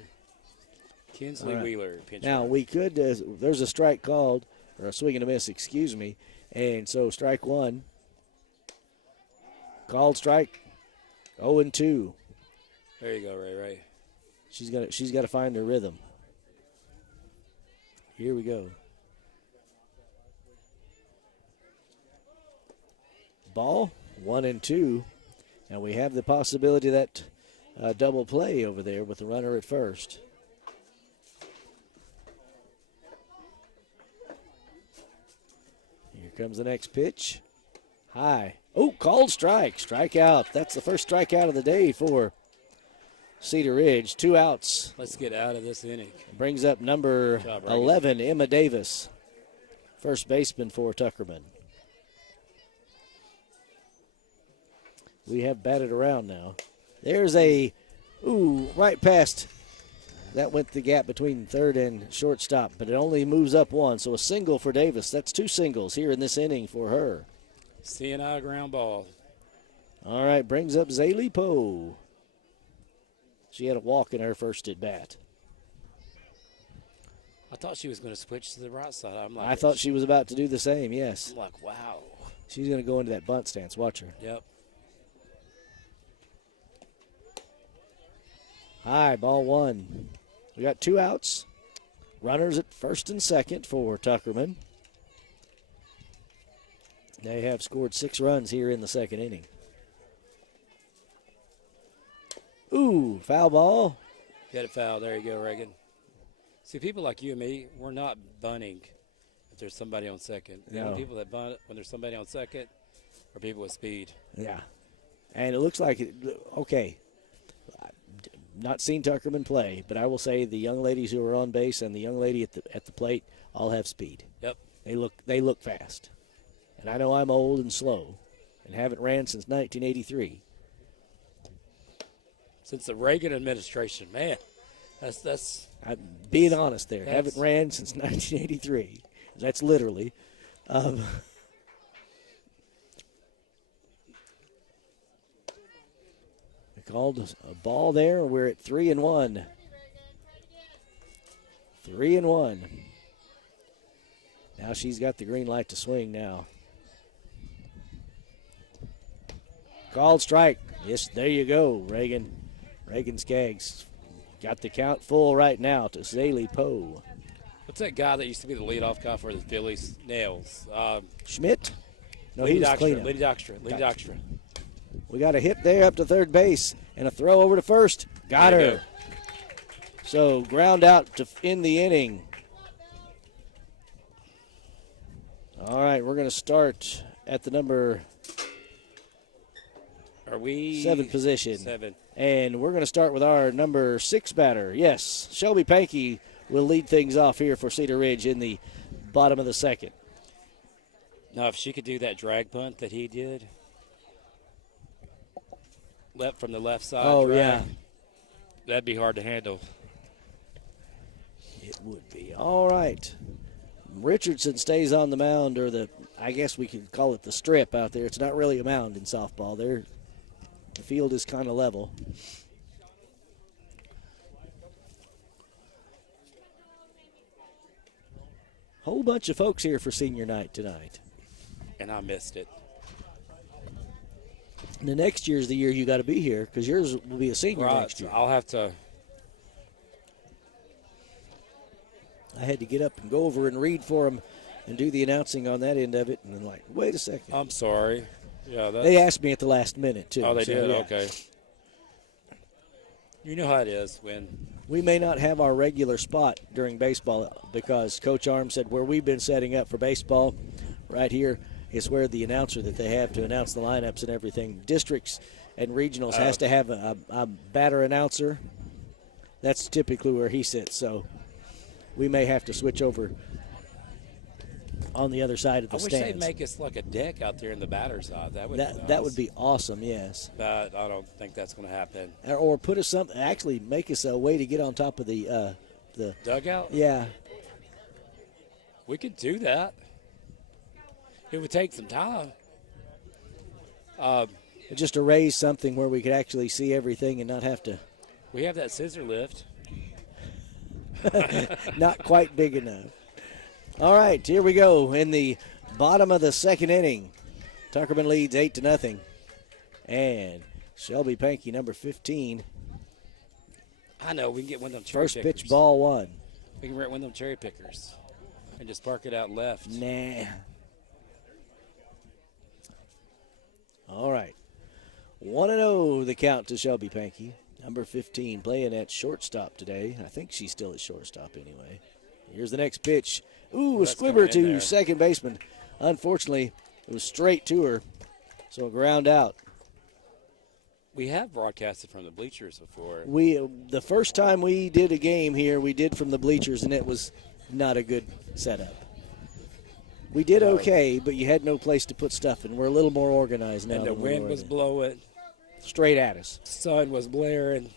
Right. Wheeler, pinch Now, runner. we could, there's a strike called, or a swing and a miss, excuse me. And so strike one. Called strike. 0-2. There you go, Ray. She's got to find her rhythm. Here we go. Ball 1-2, and we have the possibility of that double play over there with the runner at first. Here comes the next pitch. High. Oh, called strike. Strikeout. That's the first strikeout of the day for Cedar Ridge. 2 outs. Let's get out of this inning. Brings up number 11, Emma Davis. First baseman for Tuckerman. We have batted around now. There's right past. That went the gap between third and shortstop, but it only moves up one, so a single for Davis. That's 2 singles here in this inning for her. CNI ground ball. All right, brings up Zaylee Poe. She had a walk in her first at bat. I thought she was going to switch to the right side. I thought she was about to do the same, yes. I'm like, wow. She's going to go into that bunt stance. Watch her. Yep. High, ball 1. We got 2 outs. Runners at first and second for Tuckerman. They have scored 6 runs here in the second inning. Ooh, foul ball. Get it foul. There you go, Reagan. See, people like you and me, we're not bunting if there's somebody on second. The only people that bunt when there's somebody on second are people with speed. Yeah. And it looks like okay. Not seen Tuckerman play, but I will say the young ladies who are on base and the young lady at the plate all have speed. Yep. They look fast. And I know I'm old and slow and haven't ran since 1983. Since the Reagan administration, man, that's. I'm being honest there. Haven't ran since 1983. That's literally. We called a ball there. We're at 3-1. 3-1. Now she's got the green light to swing now. Called strike. Yes, there you go, Reagan. Reagan Skaggs got the count full right now to Zaylee Poe. What's that guy that used to be the leadoff guy for the Phillies? Nails. Schmidt? No, he was cleanup. Lee Dykstra. We got a hit there up to third base and a throw over to first. Got her. So ground out to end the inning. All right, we're going to start at the number 7 position. 7. And we're going to start with our number 6 batter. Yes, Shelby Pankey will lead things off here for Cedar Ridge in the bottom of the second. Now, if she could do that drag bunt that he did, from the left side. Oh, drag, yeah. That'd be hard to handle. It would be. All right. Richardson stays on the mound, or I guess we could call it the strip out there. It's not really a mound in softball. The field is kind of level. Whole bunch of folks here for senior night tonight. And I missed it. And the next year's the year you got to be here because yours will be a senior next year. I'll have to. I had to get up and go over and read for them and do the announcing on that end of it. And then wait a second. I'm sorry. Yeah, they asked me at the last minute, too. Oh, they did? Yeah. Okay. You know how it is when. We may not have our regular spot during baseball because Coach Arm said where we've been setting up for baseball right here is where the announcer that they have to announce the lineups and everything. Districts and regionals has to have a batter announcer. That's typically where he sits, so we may have to switch over on the other side of the I wish stands. they'd make us like a deck out there in the batter's side. That would be nice. That would be awesome, yes. But I don't think that's going to happen. Or put us something, actually make us a way to get on top of the dugout? Yeah. We could do that. It would take some time. Just arrange something where we could actually see everything and not have to. We have that scissor lift. Not quite big enough. All right, here we go in the bottom of the second inning. Tuckerman leads 8-0. And Shelby Pankey, number 15. I know, we can get one of them cherry First pickers. pitch, ball one. We can rent one of them cherry pickers and just park it out left. Nah. All right. 1-0 the count to Shelby Pankey. Number 15 playing at shortstop today. I think she's still at shortstop anyway. Here's the next pitch. Ooh, a squibber to second baseman. Unfortunately, it was straight to her, so a ground out. We have broadcasted from the bleachers before. The first time we did a game here, we did from the bleachers, and it was not a good setup. We did okay, but you had no place to put stuff in. We're a little more organized now. And the wind was blowing. Straight at us. Sun was blaring.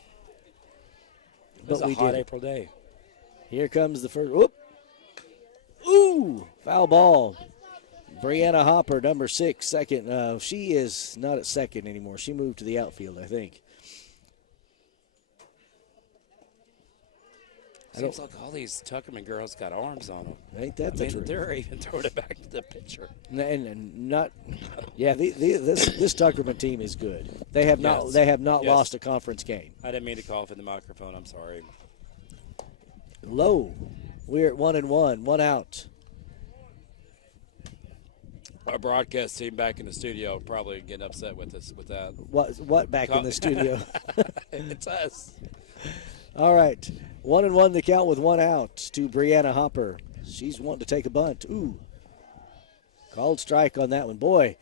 It was a hot April day. Here comes the first. Whoop. Ooh, foul ball. Brianna Hopper, number 6, second. She is not at second anymore. She moved to the outfield, I think. Seems like all these Tuckerman girls got arms on them. Ain't that the truth? They're even throwing it back to the pitcher. And not, yeah. This Tuckerman team is good. They have not lost a conference game. I didn't mean to cough in the microphone. I'm sorry. Low. We're at 1-1, 1 out. Our broadcast team back in the studio probably getting upset with us with that. What back in the studio? It's us. All right. 1-1 the count with 1 out to Brianna Hopper. She's wanting to take a bunt. Ooh. Called strike on that one. Boy,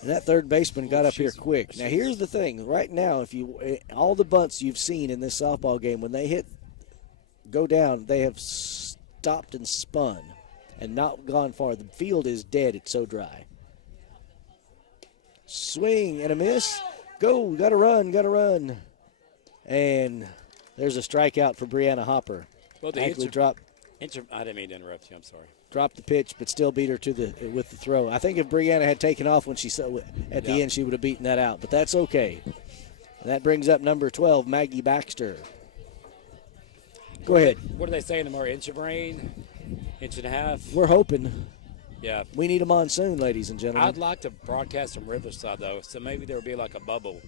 and that third baseman got up here quick. Now, here's the thing. Right now, all the bunts you've seen in this softball game, when they go down, they have stopped and spun and not gone far. The field is dead. It's so dry. Swing and a miss. Go. Got to run. And there's a strikeout for Brianna Hopper. Well, I didn't mean to interrupt you. I'm sorry. Dropped the pitch, but still beat her with the throw. I think if Brianna had taken off when she at the end, she would have beaten that out. But that's okay. And that brings up number 12, Maggie Baxter. Go ahead. What are they saying tomorrow? Inch of rain, inch and a half. We're hoping. Yeah. We need a monsoon, ladies and gentlemen. I'd like to broadcast from Riverside though, so maybe there would be like a bubble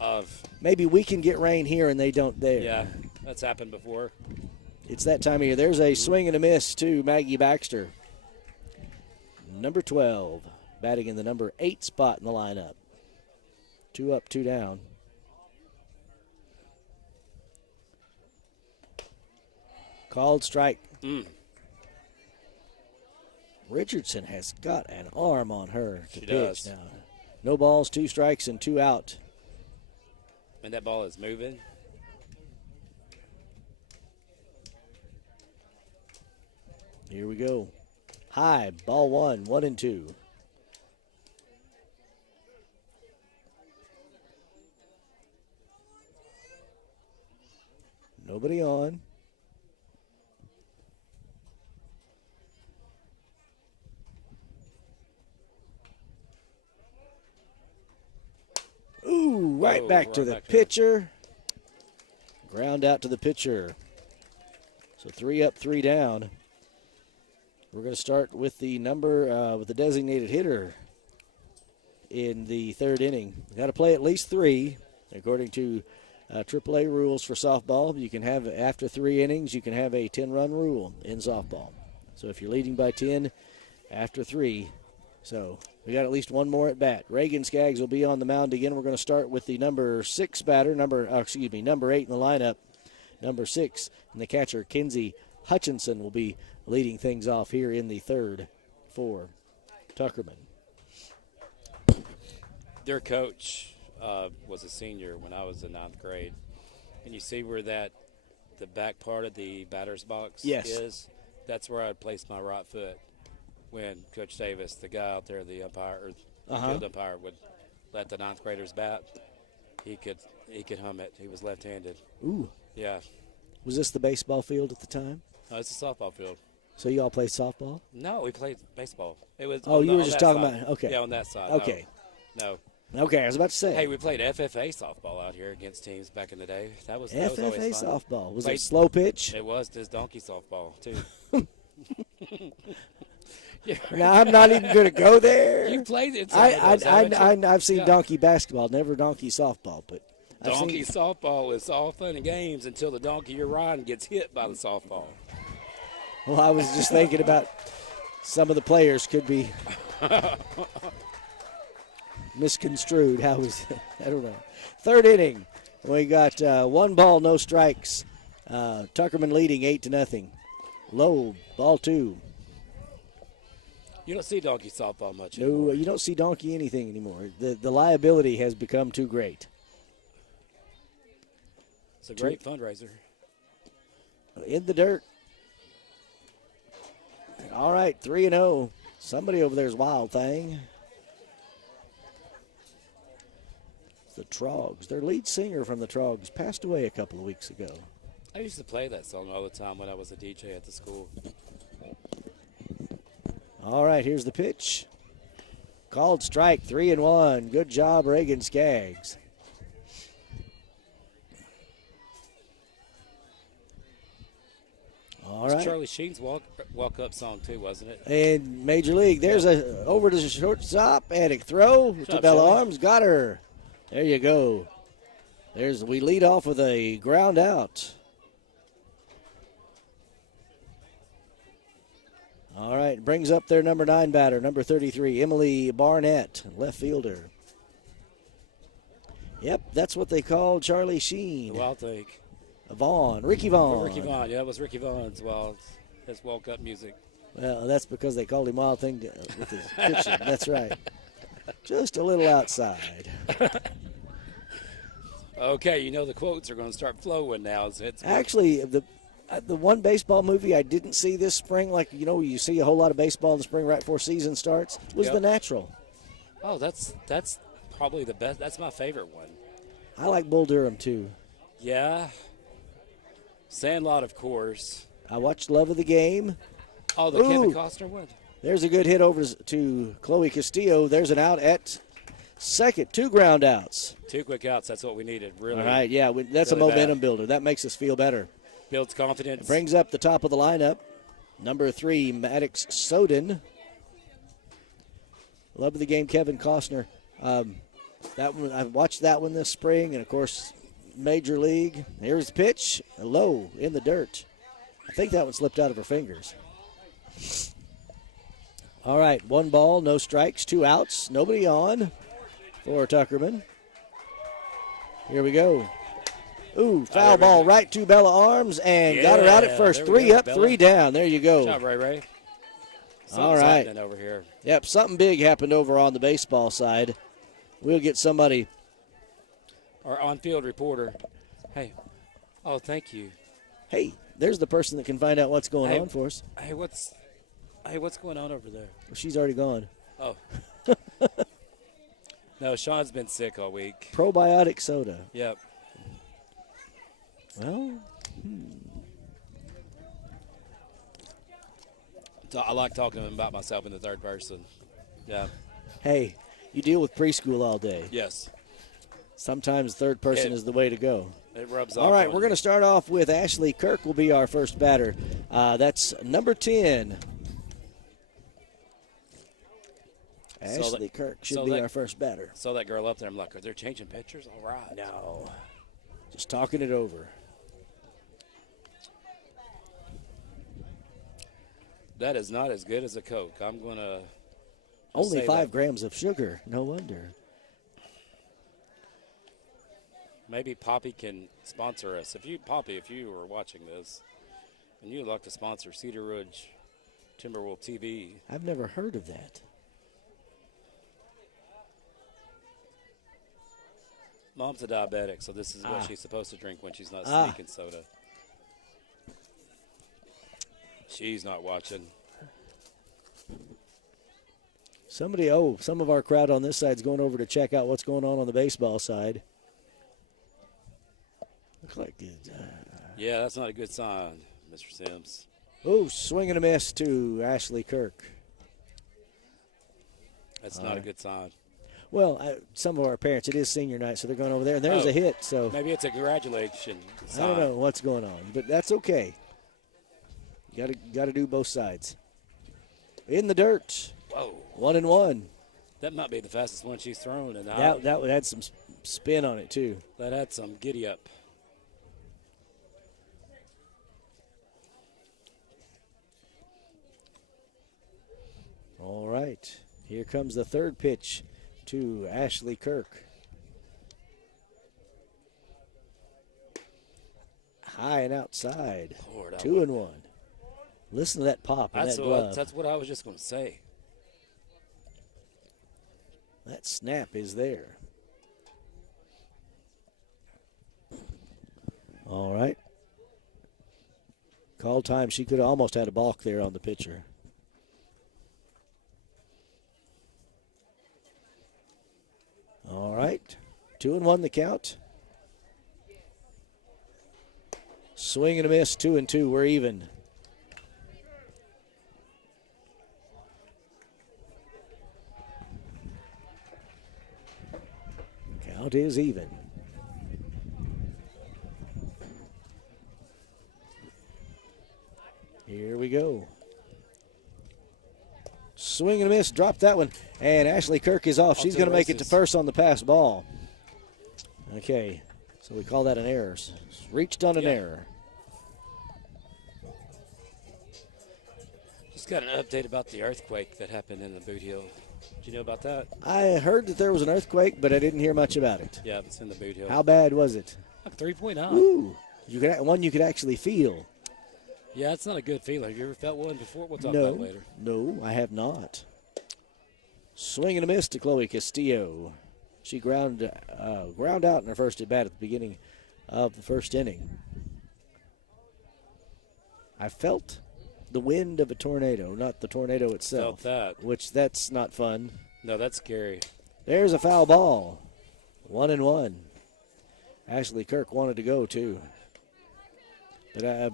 of. Maybe we can get rain here and they don't there. Yeah, that's happened before. It's that time of year. There's a swing and a miss to Maggie Baxter. Number 12, batting in the number 8 spot in the lineup. 2 up, 2 down. Called strike. Richardson has got an arm on her to pitch now. No balls, 2 strikes, and 2 out. And that ball is moving. Here we go. High, ball 1, 1-2. Nobody on. Ooh, right back to the pitcher. Ground out to the pitcher. So 3 up, 3 down. We're going to start with the with the designated hitter in the 3rd inning. Got to play at least 3, according to AAA rules for softball. You can have, after 3 innings, you can have a 10-run rule in softball. So if you're leading by 10 after 3, so we got at least 1 more at bat. Reagan Skaggs will be on the mound again. We're going to start with the number 6 batter, number 8 in the lineup, number 6, and the catcher Kinsey Hutchinson will be leading things off here in the 3rd for Tuckerman. Their coach was a senior when I was in 9th grade. And you see where the back part of the batter's box is? That's where I'd place my right foot when Coach Davis, the guy out there, the umpire or the field umpire, would let the 9th graders bat, he could hum it. He was left-handed. Ooh. Yeah. Was this the baseball field at the time? No, it's a softball field. So you all played softball? No, we played baseball. It was. Oh, you were just talking about. Okay. Yeah, on that side. Okay. No. Okay, I was about to say. Hey, we played FFA softball out here against teams back in the day. That was FFA always fun. softball. Was it slow pitch? It was this donkey softball too. Now I'm not even going to go there. You played it. I've seen donkey basketball, never donkey softball, but donkey softball is all fun and games until the donkey you're riding gets hit by the softball. Well, I was just thinking about some of the players could be misconstrued. I don't know. 3rd inning, we got 1 ball, no strikes. Tuckerman leading 8-0. Low, ball 2. You don't see donkey softball much No, anymore. you don't see donkey anything anymore. The liability has become too great. It's a great fundraiser. In the dirt. All right, 3-0. Somebody over there's Wild Thing. It's the Trogs. Their lead singer from the Trogs passed away a couple of weeks ago. I used to play that song all the time when I was a DJ at the school. All right, here's the pitch. Called strike, 3-1. Good job, Reagan Skaggs. All right. Charlie Sheen's walk-up song too, wasn't it? And Major League, there's a over to the shortstop, and a throw to Bella Arms. Got her. There you go. We lead off with a ground out. All right, brings up their number 9 batter, number 33, Emily Barnett, left fielder. Yep, that's what they call Charlie Sheen. Well, I'll think. Ricky Vaughn. Ricky Vaughn, yeah, it was Ricky Vaughn's his walk-up music. Well, that's because they called him Wild Thing with his pitching. That's right. Just a little outside. Okay, the quotes are going to start flowing now. Actually, the one baseball movie I didn't see this spring, you see a whole lot of baseball in the spring right before season starts, was The Natural. Oh, that's probably the best. That's my favorite one. I like Bull Durham, too. Yeah. Sandlot, of course. I watched Love of the Game. Oh, the Kevin Costner one. There's a good hit over to Chloe Castillo. There's an out at second. 2 ground outs. 2 quick outs. That's what we needed, really. All right, yeah, that's really a momentum builder. That makes us feel better. Builds confidence. It brings up the top of the lineup. Number 3, Maddox Soden. Love of the Game, Kevin Costner. That one, I've watched that one this spring, and, of course, Major League. Here's the pitch. Low in the dirt. I think that one slipped out of her fingers. All right, 1 ball, no strikes, 2 outs. Nobody on for Tuckerman. Here we go. Ooh, foul ball right to Bella Arms, and got her out at first. 3 up, Bella. 3 down. There you go. Good job, Ray. All right. Happening over here. Yep, something big happened over on the baseball side. We'll get somebody. Our on-field reporter. Hey. Oh, thank you. Hey, there's the person that can find out what's going on for us. Hey, what's going on over there? Well, she's already gone. Oh. No, Sean's been sick all week. Probiotic soda. Yep. Well, I like talking about myself in the third person. Yeah. Hey, you deal with preschool all day. Yes. Sometimes third person is the way to go. It rubs off. All right, we're going to start off with Ashley Kirk will be our first batter. That's number 10. Ashley Kirk should be our first batter. Saw that girl up there. I'm like, are they changing pitchers? All right. No. Just talking it over. That is not as good as a Coke. I'm going to only 5 grams of sugar. No wonder. Maybe Poppy can sponsor us. If you were watching this and you'd like to sponsor Cedar Ridge Timberwolf TV. I've never heard of that. Mom's a diabetic, so this is what she's supposed to drink when she's not sneaking soda. She's not watching. some of our crowd on this side is going over to check out what's going on the baseball side. Looks like it. Yeah, that's not a good sign, Mr. Sims. Oh, swing and a miss to Ashley Kirk. That's not a good sign. Well, some of our parents, it is senior night, so they're going over there, and there's a hit. So maybe it's a congratulation sign. I don't know what's going on, but that's okay. You got to do both sides. In the dirt. Whoa. 1-1. That might be the fastest one she's thrown. And that had some spin on it, too. That had some giddy up. All right. Here comes the third pitch to Ashley Kirk. High and outside. Lord, 2-1. Listen to that pop in that glove. That's what I was just going to say. That snap is there. All right. Call time. She could have almost had a balk there on the pitcher. All right. 2-1 the count. Swing and a miss. 2-2. We're even. Count is even. Here we go. Swing and a miss. Drop that one. And Ashley Kirk is off. She's going to make it to first on the pass ball. Okay. So we call that an error. Reached on an error. Just got an update about the earthquake that happened in the Boot Hill. Did you know about that? I heard that there was an earthquake, but I didn't hear much about it. Yeah, it's in the Boot Hill. How bad was it? Like 3.9. Ooh. One you could actually feel. Yeah, it's not a good feeling. Have you ever felt one before? We'll talk about it later. No, I have not. Swing and a miss to Chloe Castillo. She ground out in her first at bat at the beginning of the first inning. I felt the wind of a tornado, not the tornado itself. Felt that. Which that's not fun. No, that's scary. There's a foul ball. 1-1. Ashley Kirk wanted to go too. But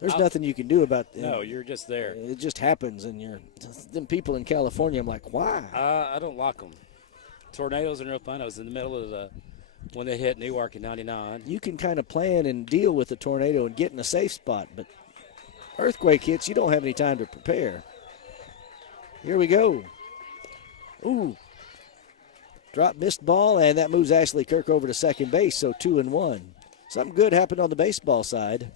there's nothing you can do about it. No, you're just there. It just happens, and them people in California, I'm like, why? I don't like them. Tornadoes are no fun. I was in the middle of when they hit Newark in 99. You can kind of plan and deal with the tornado and get in a safe spot, but earthquake hits, you don't have any time to prepare. Here we go. Ooh. Drop missed ball, and that moves Ashley Kirk over to second base, so 2-1. Something good happened on the baseball side.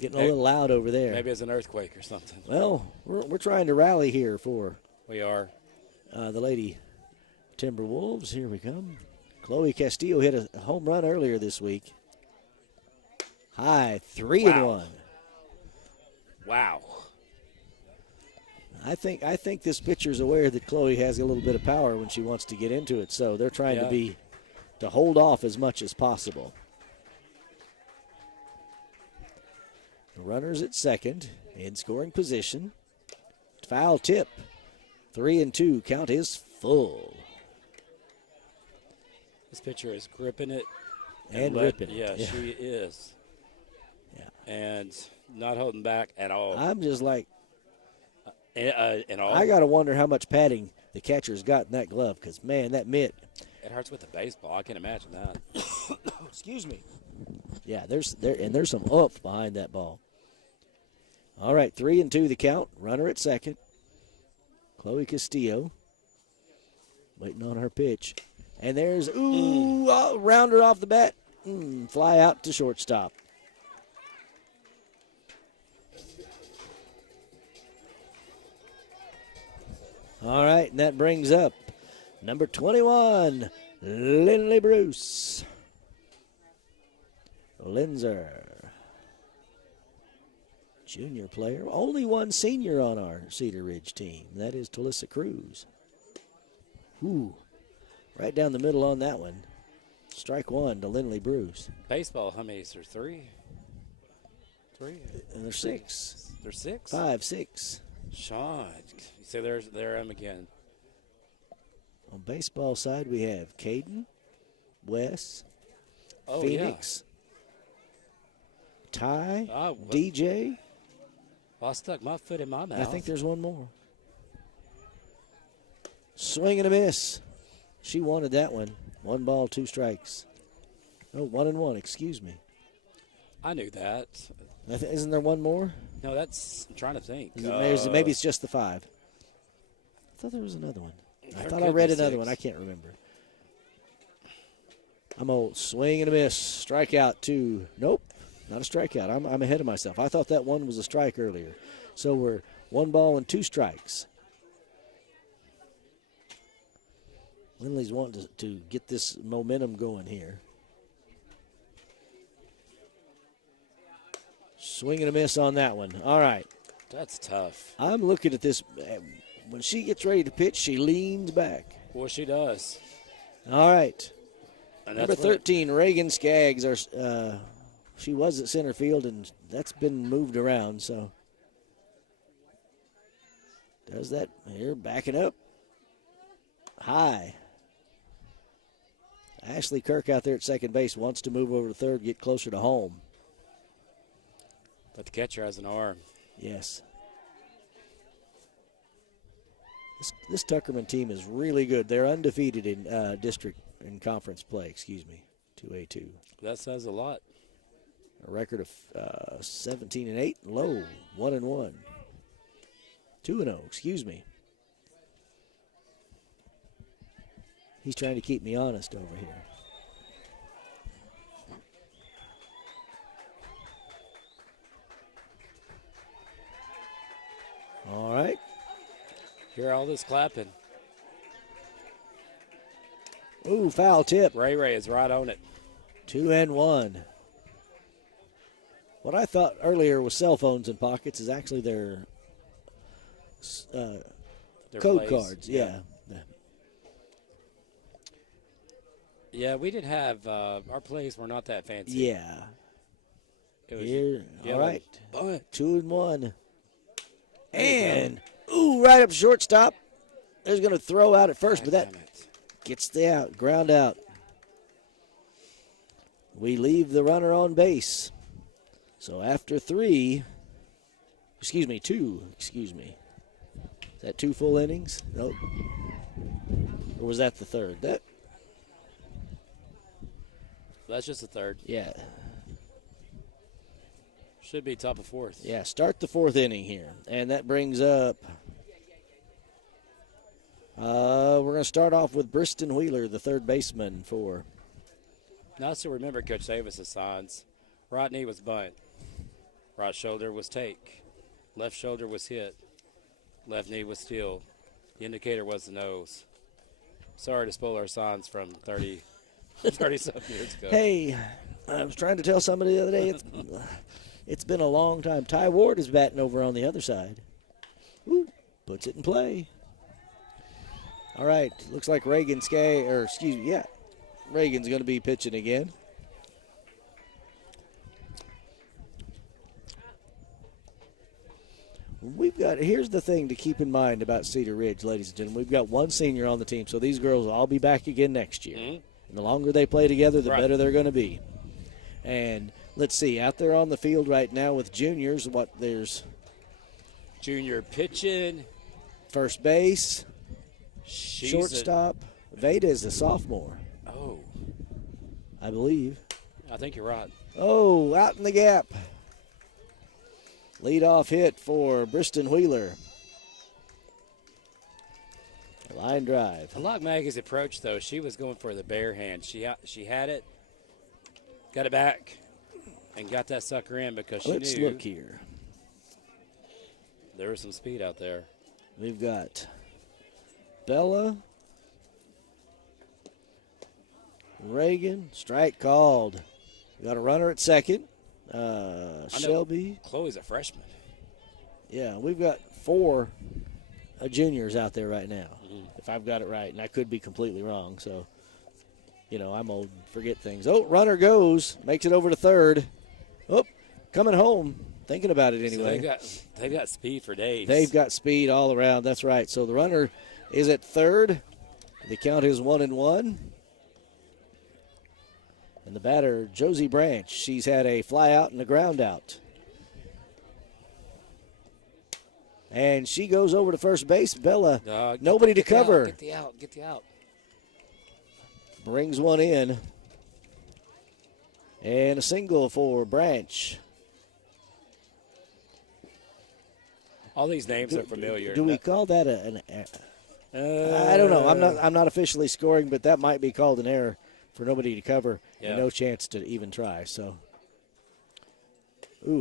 Getting a little loud over there. Maybe it's an earthquake or something. Well, we're trying to rally here for we are the Lady Timberwolves. Here we come. Chloe Castillo hit a home run earlier this week. High, 3-1. Wow. I think this pitcher's aware that Chloe has a little bit of power when she wants to get into it, so they're trying to hold off as much as possible. The runner's at second, in scoring position. Foul tip. 3-2. Count is full. This pitcher is gripping it. And ripping it. Yeah, she is. Yeah. And not holding back at all. I'm just like, and all. I got to wonder how much padding the catcher's got in that glove, because, man, that mitt. It hurts with the baseball. I can imagine that. Excuse me. Yeah, there's some oomph behind that ball. All right, 3-2 the count. Runner at second. Chloe Castillo waiting on her pitch. And there's, rounder off the bat. Fly out to shortstop. All right, and that brings up number 21, Lindley Bruce. Linzer, junior player. Only one senior on our Cedar Ridge team. That is Talissa Cruz. Ooh, right down the middle on that one. Strike one to Lindley Bruce. Baseball, how many is there? Three? And there's six. There's six? 5, 6. Sean. See, there I am again. On baseball side, we have Caden, Wes, Oh, Phoenix, Ty, Oh, DJ. Well, I stuck my foot in my mouth. I think there's one more. Swing and a miss. She wanted that one. 1 ball, 2 strikes. Oh, 1-1, excuse me. I knew that. Isn't there one more? No, that's. I'm trying to think. Maybe it's just the 5. I thought there was another one. I thought I could read be another 6. one. I can't remember. I'm old. Swing and a miss. Strikeout 2. Nope, not a strikeout. I'm ahead of myself. I thought that one was a strike earlier. So we're 1 ball and 2 strikes. Lindley's wanting to get this momentum going here. Swing and a miss on that one. All right. That's tough. I'm looking at this. When she gets ready to pitch, she leans back. Well, she does. All right. And Number 13, Reagan Skaggs. She was at center field, and that's been moved around. So does that here, backing up high. Ashley Kirk out there at second base wants to move over to third, get closer to home. But the catcher has an arm. Yes. This Tuckerman team is really good. They're undefeated in district and conference play, 2A2. That says a lot. A record of 17-8, low 1-1. 2-0, excuse me. He's trying to keep me honest over here. All right. Hear all this clapping. Ooh, foul tip. Ray is right on it. 2-1. What I thought earlier was cell phones in pockets is actually their code plays. cards. Yeah. Yeah, we didn't have our plays were not that fancy. Yeah. It was Here, all right. Bunt. 2-1. And, right up shortstop. There's going to throw out at first, but that gets the out, ground out. We leave the runner on base. So after 2, Is that 2 full innings? Nope. Or was that the third? That's just the third. Yeah. Should be top of 4th. Yeah, start the 4th inning here. And that brings up, we're going to start off with Briston Wheeler, the third baseman for. Now I still remember Coach Davis's signs. Right knee was bunt. Right shoulder was take. Left shoulder was hit. Left knee was steal. The indicator was the nose. Sorry to spoil our signs from 30-something years ago. Hey, I was trying to tell somebody the other day, it's been a long time. Ty Ward is batting over on the other side. Woo, puts it in play. All right, looks like Reagan's going to be pitching again. Here's the thing to keep in mind about Cedar Ridge, ladies and gentlemen. We've got one senior on the team, so these girls will all be back again next year. Mm-hmm. And the longer they play together, the Right. better they're going to be. And let's see, out there on the field right now with juniors, there's Junior pitching. first base, She's shortstop. Veda is a sophomore, I believe. I think you're right. Oh, out in the gap. Leadoff hit for Briston Wheeler. Line drive. I like Maggie's approach, though. She was going for the bare hand. She had it, got it back, and got that sucker in because she Let's knew look here. there was some speed out there. We've got Bella, Reagan, strike called. We got a runner at second. Shelby. Chloe's a freshman. Yeah, we've got 4 juniors out there right now, if I've got it right, and I could be completely wrong. So, I'm old and forget things. Oh, runner goes, makes it over to third. Oh, coming home. Thinking about it anyway. So they've got speed for days. They've got speed all around. That's right. So the runner is at third. The count is 1-1. And the batter, Josie Branch, she's had a fly out and a ground out. And she goes over to first base. Bella, nobody to cover. Get the out. Brings one in. And a single for Branch. All these names are familiar. Do we call that I don't know. I'm not officially scoring, but that might be called an error for nobody to cover and no chance to even try. So,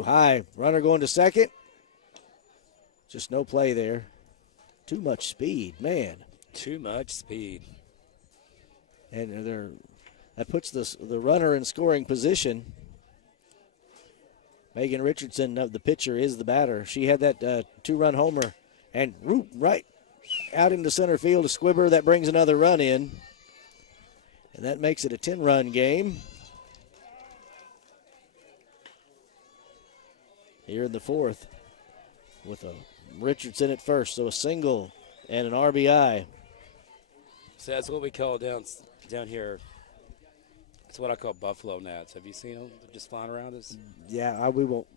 high. Runner going to second. Just no play there. Too much speed, man. Too much speed. And that puts the runner in scoring position. Megan Richardson, the pitcher, is the batter. She had that two-run homer and right out into center field, a squibber that brings another run in. And that makes it a 10-run game. Here in the fourth with a Richardson at first. So a single and an RBI. So that's what we call down here. That's what I call buffalo gnats. Have you seen them? They're just flying around us. Yeah, we won't.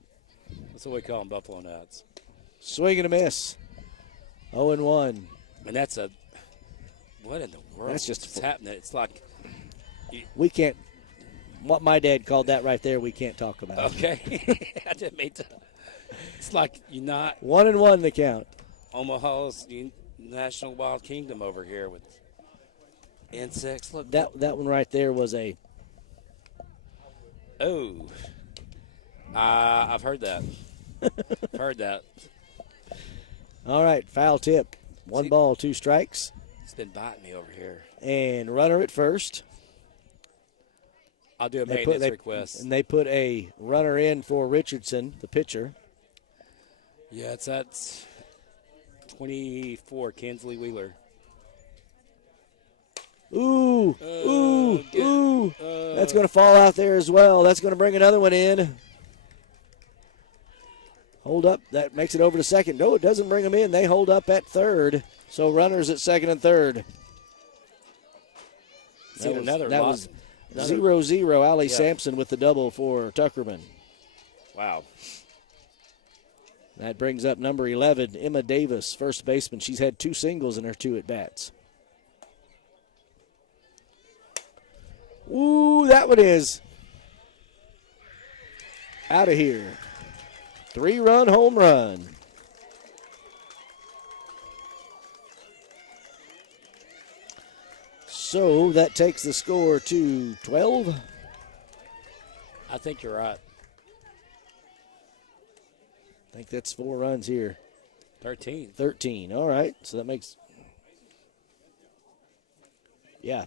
That's what we call them, buffalo gnats. Swing and a miss. 0-1. And that's what in the world? That's just what's happening. It's like we can't. What my dad called that right there, we can't talk about. Okay, I didn't mean to. It's like you're not 1-1 the count. Omaha's National Wild Kingdom over here with insects. Look, that one right there was a. I've heard that. Heard that. All right, foul tip. One ball, 2 strikes. It's been biting me over here. And runner at first. I'll do a maintenance request. And they put a runner in for Richardson, the pitcher. Yeah, it's at 24, Kinsley Wheeler. That's going to fall out there as well. That's going to bring another one in. Hold up. That makes it over to second. No, it doesn't bring them in. They hold up at third. So runners at second and third. That was 0-0. Allie Sampson with the double for Tuckerman. Wow. That brings up number 11, Emma Davis, first baseman. She's had 2 singles in her 2 at-bats. That one is out of here. 3-run home run. So that takes the score to 12. I think you're right. I think that's 4 runs here. 13. All right. So that makes, that's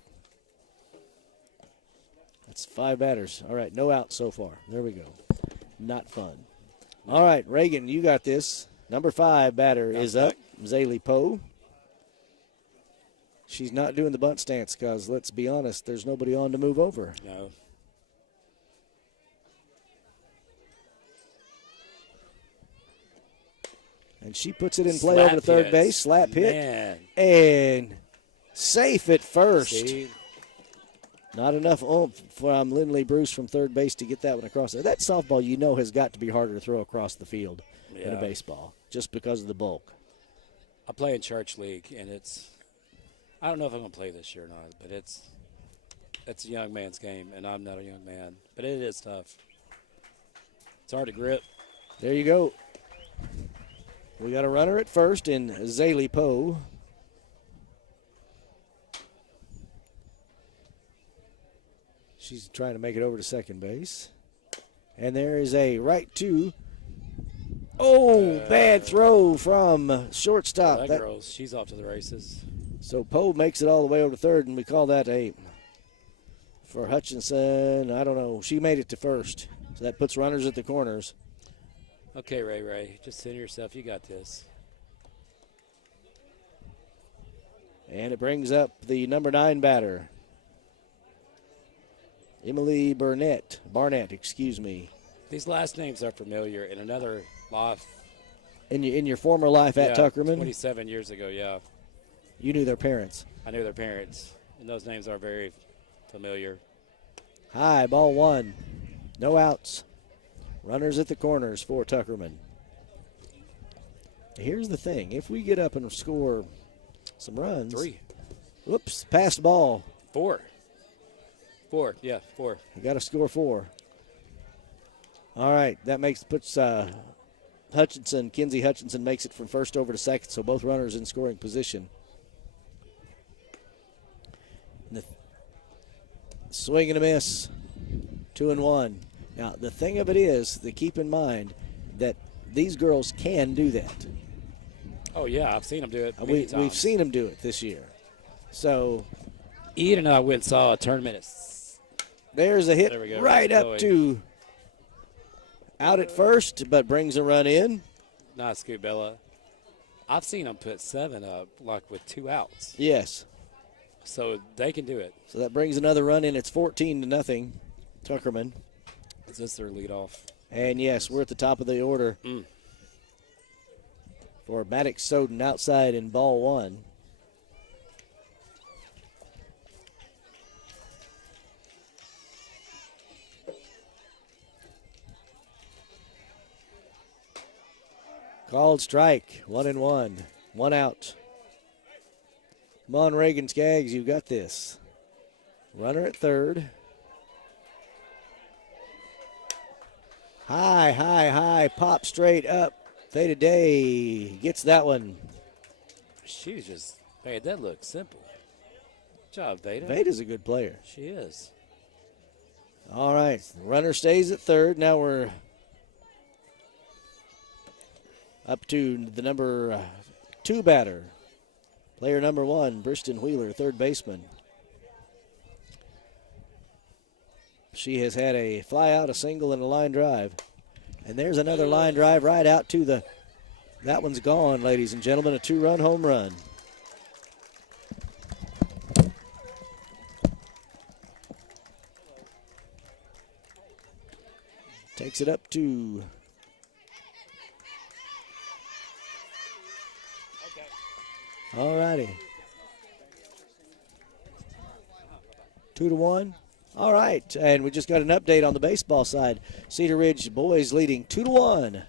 5 batters. All right. No outs so far. There we go. Not fun. All right, Reagan, you got this. Number 5 batter is up. Zaylee Poe. She's not doing the bunt stance because, let's be honest, there's nobody on to move over. No. And she puts it in play over to third base. Slap hit. Man. And safe at first. See? Not enough oomph from Lindley Bruce from third base to get that one across there. That softball, has got to be harder to throw across the field than a baseball, just because of the bulk. I play in church league, and I don't know if I'm going to play this year or not, but it's a young man's game, and I'm not a young man. But it is tough. It's hard to grip. There you go. We got a runner at first in Zaylee Poe. She's trying to make it over to second base. And there is a right to. Bad throw from shortstop. That girl, she's off to the races. So Poe makes it all the way over to third, and we call that for Hutchinson, I don't know. She made it to first. So that puts runners at the corners. Okay, Ray, just center yourself. You got this. And it brings up the number 9 batter, Emily Barnett, excuse me. These last names are familiar. In another life. In your former life at Tuckerman? 27 years ago, yeah. You knew their parents. I knew their parents, and those names are very familiar. High, ball one. No outs. Runners at the corners for Tuckerman. Here's the thing. If we get up and score some runs. 3. Whoops, passed ball. 4. 4, yeah, 4. You got to score 4. All right, that puts Hutchinson, Kinsey Hutchinson makes it from first over to second, so both runners in scoring position. Swing and a miss, 2-1. Now, the thing of it is to keep in mind that these girls can do that. Oh, yeah, I've seen them do it many times. We've seen them do it this year. So, Ian and I went and saw a tournament. There's a hit right up going. to out at first, but brings a run in. Nice scoop, Bella. I've seen them put 7 up, like with 2 outs. Yes. So they can do it. So that brings another run in. It's 14-0, Tuckerman. Is this their leadoff? And, yes, we're at the top of the order for Maddox Soden outside in ball 1. Called strike, 1-1, 1 out. Come on, Reagan Skaggs, you got this. Runner at third. High, pop straight up. Theta Day gets that one. She just made that look simple. Good job, Veda. Veda's a good player. She is. All right, runner stays at third. Now we're up to the number 2 batter. Player number 1, Briston Wheeler, third baseman. She has had a fly out, a single, and a line drive. And there's another line drive right out to the, that one's gone, ladies and gentlemen, a 2-run home run. Takes it up to all righty. 2-1. All right, and we just got an update on the baseball side. Cedar Ridge boys leading 2-1.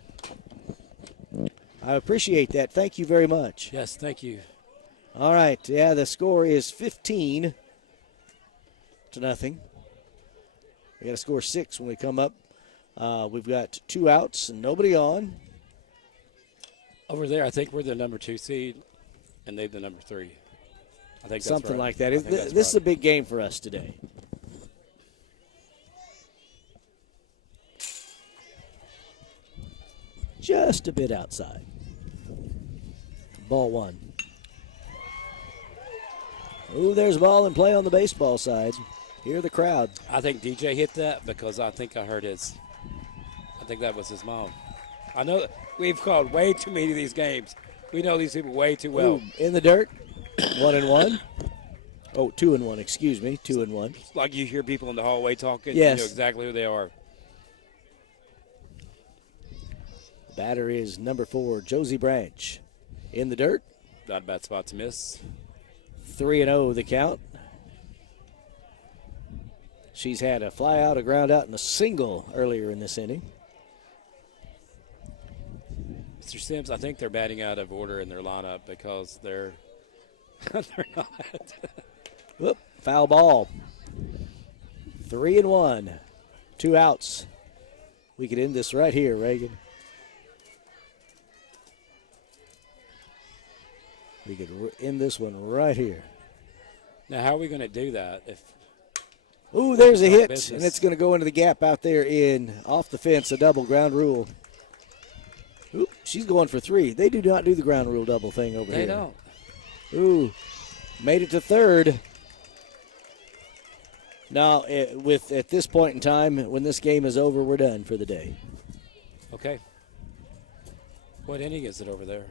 I appreciate that. Thank you very much. Yes, thank you. All right, yeah, the score is 15-0. We got to score 6 when we come up. We've got 2 outs and nobody on. Over there, I think we're the number 2 seed, and they're the number 3. I think that's something right. like that. This is right. a big game for us today. Just a bit outside. Ball 1. Ooh, there's a ball in play on the baseball side. Hear the crowd. I think DJ hit that because I think I heard his. I think that was his mom. I know we've called way too many of these games. We know these people way too well. Ooh, in the dirt. 1-1. Oh, 2-1. Excuse me. 2-1. Like you hear people in the hallway talking. Yes. You know exactly who they are. Batter is number 4, Josie Branch. In the dirt. Not a bad spot to miss. 3-0 the count. She's had a fly out, a ground out, and a single earlier in this inning. Mr. Sims, I think they're batting out of order in their lineup because they're they're not. Whoop, foul ball. 3-1. 2 outs. We could end this right here, Reagan. We could end this one right here. Now, how are we going to do that? If ooh, there's a hit, business. and it's going to go into the gap out there in off the fence, a double ground rule. Oop, she's going for 3. They do not do the ground rule double thing over here. They don't. Ooh, made it to third. Now, at this point in time, when this game is over, we're done for the day. Okay. What inning is it over there?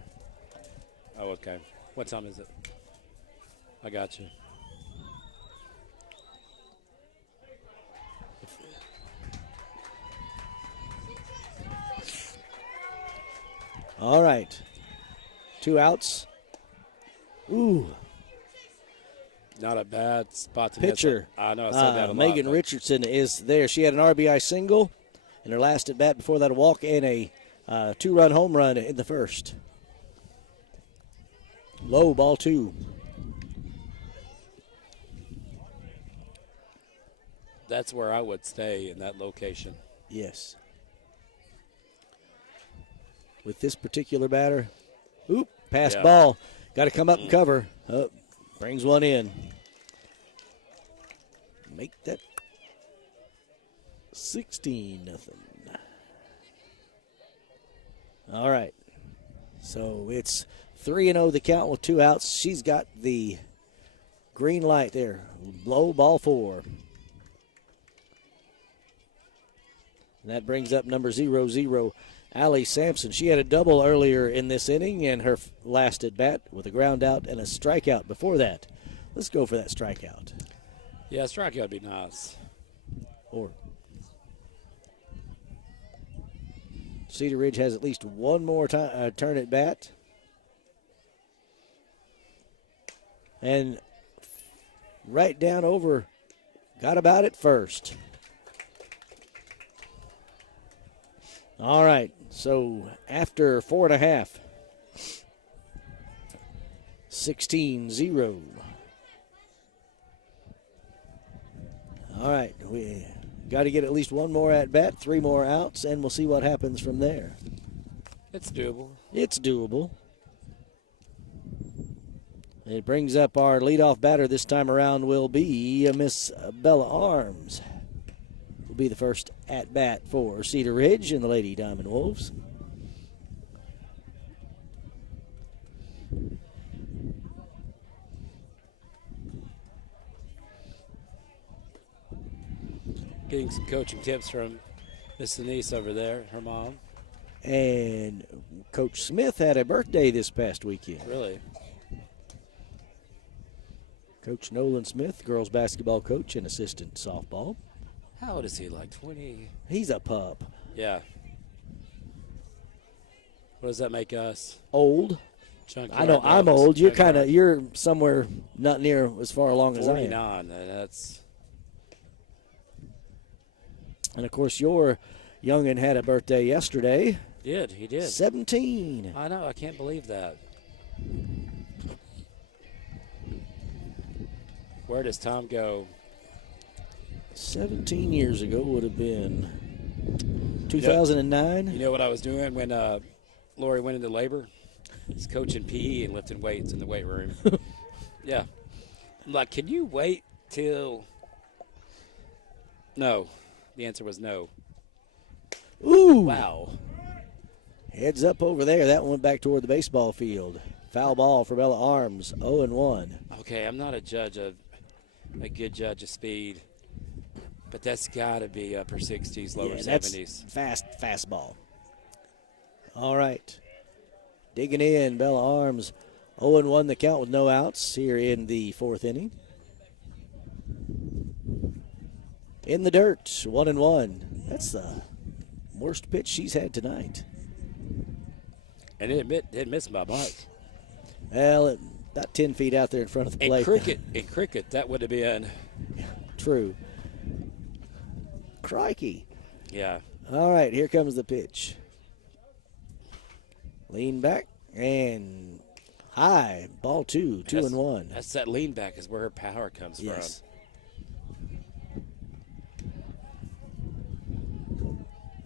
Oh, okay. What time is it? I got you. All right. 2 outs. Ooh. Not a bad spot to Pitcher. miss. I know I said that a lot. Megan Richardson is there. She had an RBI single in her last at bat. Before that, a walk and a 2-run home run in the first. Low, ball 2. That's where I would stay, in that location. Yes. With this particular batter, pass ball. Got to come up and cover. Brings one in. Make that 16-0. All right. So it's 3-0 the count with 2 outs. She's got the green light there. Low, ball 4. And that brings up number 00, Allie Sampson. She had a double earlier in this inning and her last at bat with a ground out and a strikeout before that. Let's go for that strikeout. Yeah, strikeout would be nice. Or Cedar Ridge has at least one more turn at bat. And right down over, got about it first. All right, so after 4.5, 16-0. All right, we got to get at least one more at bat, 3 more outs, and we'll see what happens from there. It's doable. It's doable. It brings up our leadoff batter this time around will be Miss Bella Arms. Will be the first at bat for Cedar Ridge and the Lady Diamond Wolves. Getting some coaching tips from Miss Denise over there, her mom. And Coach Smith had a birthday this past weekend. Really? Coach Nolan Smith, girls basketball coach and assistant softball. How old is he, like 20? He's a pup. Yeah. What does that make us? Old. Junkyard I know I'm dogs. old. Junkyard. You're somewhere not near as far along as I am. 49. That's. And of course, your youngin had a birthday yesterday. He did. 17. I know, I can't believe that. Where does time go? 17 years ago would have been 2009. You know what I was doing when Lori went into labor? I was coaching PE and lifting weights in the weight room. Yeah. I'm like, can you wait till... No. The answer was no. Ooh. Wow. Heads up over there. That one went back toward the baseball field. Foul ball for Bella Arms. 0-1. Okay, I'm not a good judge of speed, but that's got to be upper 60s, lower 70s. That's fastball. All right. Digging in, Bella Arms. 0-1 the count with no outs here in the 4th inning. In the dirt, 1-1. That's the worst pitch she's had tonight. And it missed by much. Well, about 10 feet out there in front of the plate. In cricket, that would have been. True. Crikey. Yeah. All right, here comes the pitch. Lean back and high. Ball 2, 2-1. That's that lean back is where her power comes from.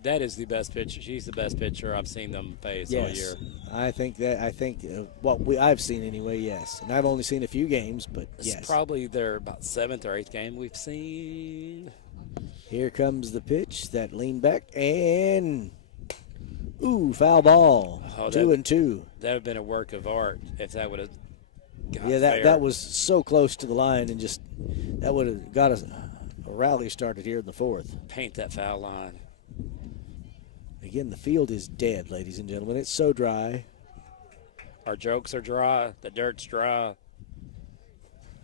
That is the best pitcher. She's the best pitcher I've seen them face all year. I think what I've seen anyway, yes. And I've only seen a few games, but yes. It's probably their about 7th or 8th game we've seen. Here comes the pitch, that lean back, and foul ball. 2-2. That would have been a work of art if that would have got fair. That was so close to the line, and just that would have got us a rally started here in the 4th. Paint that foul line. Again, the field is dead, ladies and gentlemen. It's so dry. Our jokes are dry. The dirt's dry. I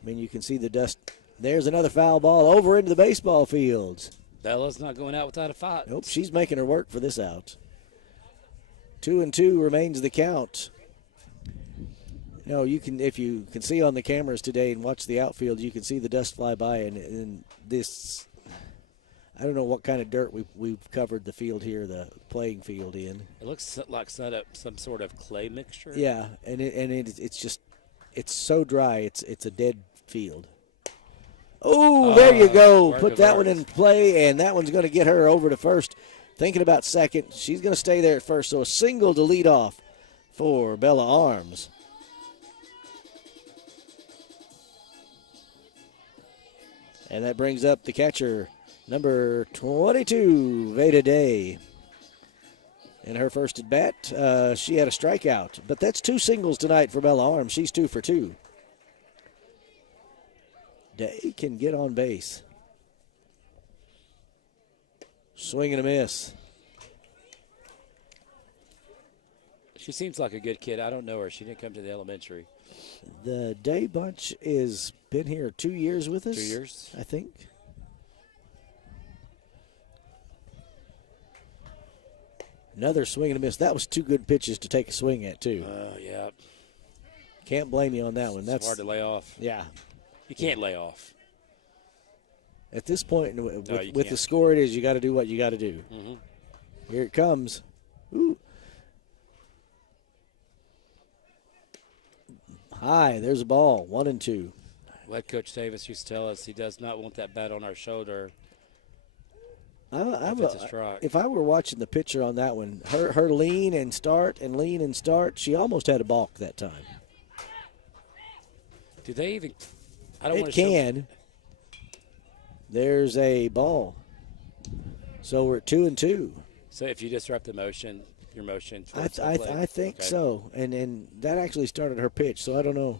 mean, you can see the dust. There's another foul ball over into the baseball fields. Bella's not going out without a fight. Nope, she's making her work for this out. 2-2 remains the count. You can, if you can see on the cameras today and watch the outfield, you can see the dust fly by, and this, I don't know what kind of dirt we've covered the field here, the playing field in. It looks like some sort of clay mixture. Yeah, it's so dry. It's a dead field. Oh, there you go. Put that one in play, and that one's going to get her over to first. Thinking about second. She's going to stay there at first. So a single to lead off for Bella Arms. And that brings up the catcher, number 22, Veda Day. In her first at bat, she had a strikeout. But that's 2 singles tonight for Bella Arms. She's 2 for 2. Day can get on base. Swing and a miss. She seems like a good kid. I don't know her. She didn't come to the elementary. The Day bunch has been here 2 years with us. 2 years? I think. Another swing and a miss. That was 2 good pitches to take a swing at, too. Yeah. Can't blame you on that one. That's hard to lay off. Yeah. You can't lay off. At this point, with the score it is, you got to do what you got to do. Mm-hmm. Here it comes. Ooh. High. There's a ball. 1-2. What Coach Davis used to tell us, he does not want that bat on our shoulder. If I were watching the pitcher on that one, her lean and start, she almost had a balk that time. Do they even? I don't want It to can. There's a ball. So we're at 2-2. So if you disrupt the motion, your motion. I think so. And that actually started her pitch. So I don't know.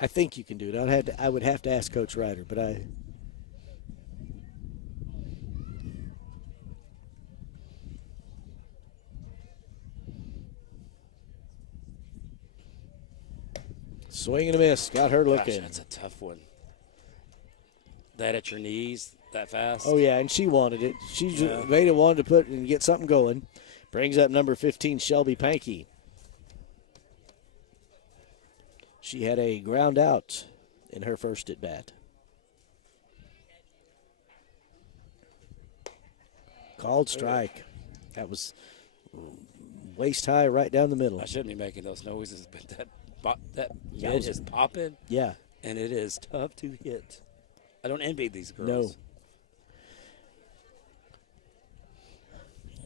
I think you can do it. I would have to ask Coach Ryder, but I. Swing and a miss. Got her looking. Gosh, that's a tough one. That at your knees that fast? Oh, yeah, and she wanted it. Veda wanted to put and get something going. Brings up number 15, Shelby Pankey. She had a ground out in her first at bat. Called strike. That was waist high right down the middle. I shouldn't be making those noises, but that mitt is popping. Yeah. And it is tough to hit. I don't envy these girls. No.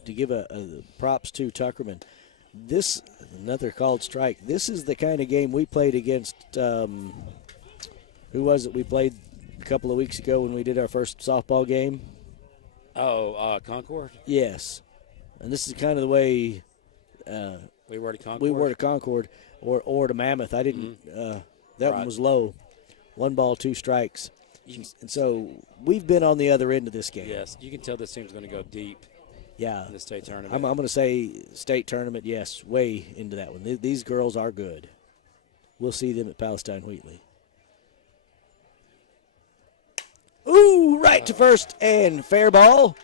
To give a props to Tuckerman, this another called strike. This is the kind of game we played against. Who was it we played a couple of weeks ago when we did our first softball game? Concord? Yes. And this is kind of the way we were to Concord. We were to Concord or to Mammoth. I didn't. That one was low. 1 ball, 2 strikes. And so we've been on the other end of this game. Yes, you can tell this team's going to go deep. Yeah. In the state tournament. I'm going to say state tournament, yes, way into that one. These girls are good. We'll see them at Palestine Wheatley. Ooh, right to first and fair ball.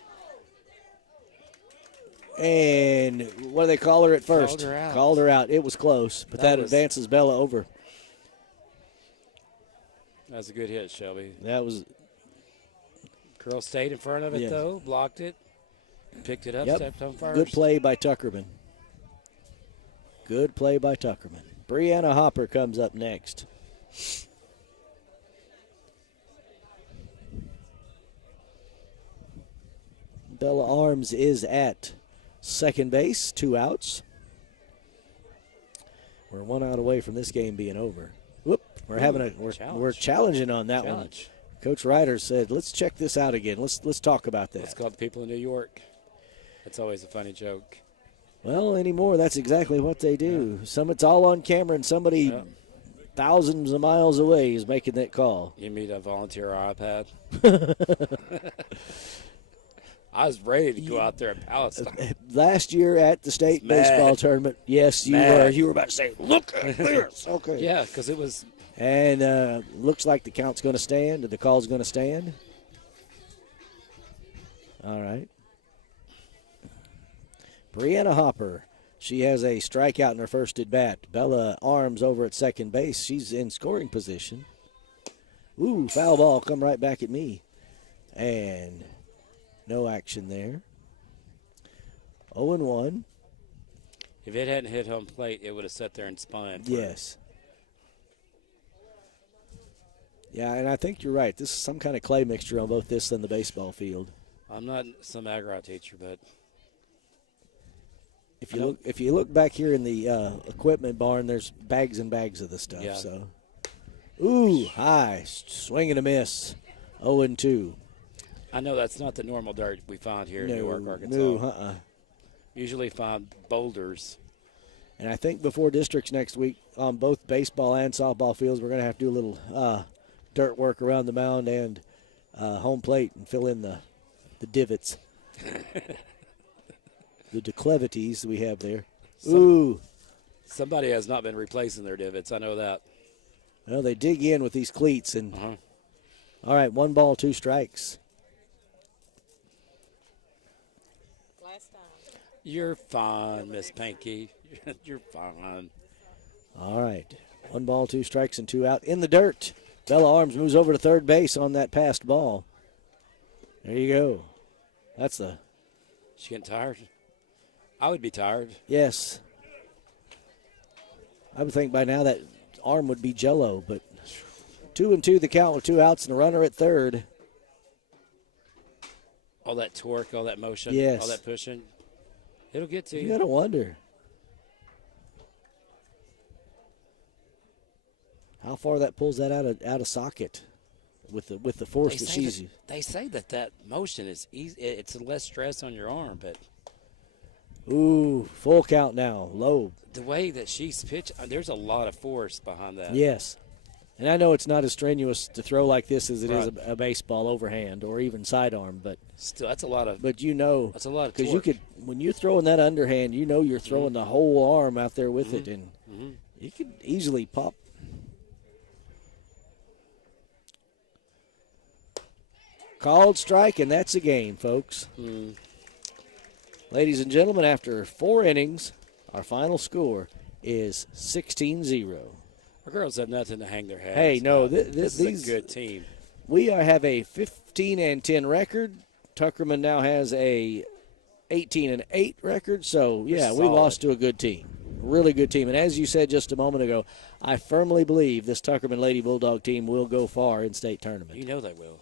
And what do they call her at first? Called her out. It was close, but that advances Bella over. That was a good hit, Shelby. That was. Girl stayed in front of it, though, blocked it, picked it up, stepped on first. Good play by Tuckerman. Good play by Tuckerman. Brianna Hopper comes up next. Bella Arms is at second base, 2 outs. We're 1 out away from this game being over. Whoop! We're challenging on that one. Coach Ryder said, "Let's check this out again. Let's talk about that." Let's call the people in New York. That's always a funny joke. Well, anymore, that's exactly what they do. It's all on camera, and somebody thousands of miles away is making that call. You mean a volunteer iPad? I was ready to go out there in Palestine. Last year at the state baseball tournament, yes, you were. You were about to say, "Look at this." Okay. Yeah, because it was. And looks like the count's going to stand, and the call's going to stand. All right. Brianna Hopper. She has a strikeout in her first at bat. Bella Arms over at second base. She's in scoring position. Ooh, foul ball come right back at me. And no action there. 0-1. If it hadn't hit home plate, it would have sat there and spun. Yes. Yeah, and I think you're right. This is some kind of clay mixture on both this and the baseball field. I'm not some agri teacher, but if you look back here in the equipment barn, there's bags and bags of the stuff. Yeah. So, ooh, high swing and a miss. 0-2. I know that's not the normal dirt we find here in Newark, Arkansas. No, Usually find boulders. And I think before districts next week on both baseball and softball fields, we're going to have to do a little dirt work around the mound and home plate and fill in the divots, the declivities we have there. Ooh. Somebody has not been replacing their divots. I know that. Well, they dig in with these cleats. And all right, 1 ball, 2 strikes. You're fine, Miss Pinky. You're fine. All right. 1 ball, 2 strikes, and 2 out. In the dirt. Bella Arms moves over to third base on that passed ball. There you go. That's the. She getting tired? I would be tired. Yes. I would think by now that arm would be jello, but 2-2 the count with 2 outs and a runner at third. All that torque, all that motion, yes. All that pushing. It'll get to you. You got to wonder how far that pulls that out of socket with the force that she's. They say that motion is easy. It's less stress on your arm, but ooh, full count now, low. The way that she's pitched, there's a lot of force behind that. Yes, and I know it's not as strenuous to throw like this as it is a baseball overhand or even sidearm, but still, that's a lot of. But that's a lot of because you could when you're throwing that underhand, you're throwing the whole arm out there with it, and you could easily pop. Called strike, and that's a game, folks. Ladies and gentlemen, after 4 innings, our final score is 16-0. Our girls have nothing to hang their heads. Hey, no, this is a good team. We have a 15-10 record. Tuckerman now has a 18-8 record. So, yeah, we lost to a good team. Really good team. And as you said just a moment ago, I firmly believe this Tuckerman Lady Bulldog team will go far in state tournament. You know they will.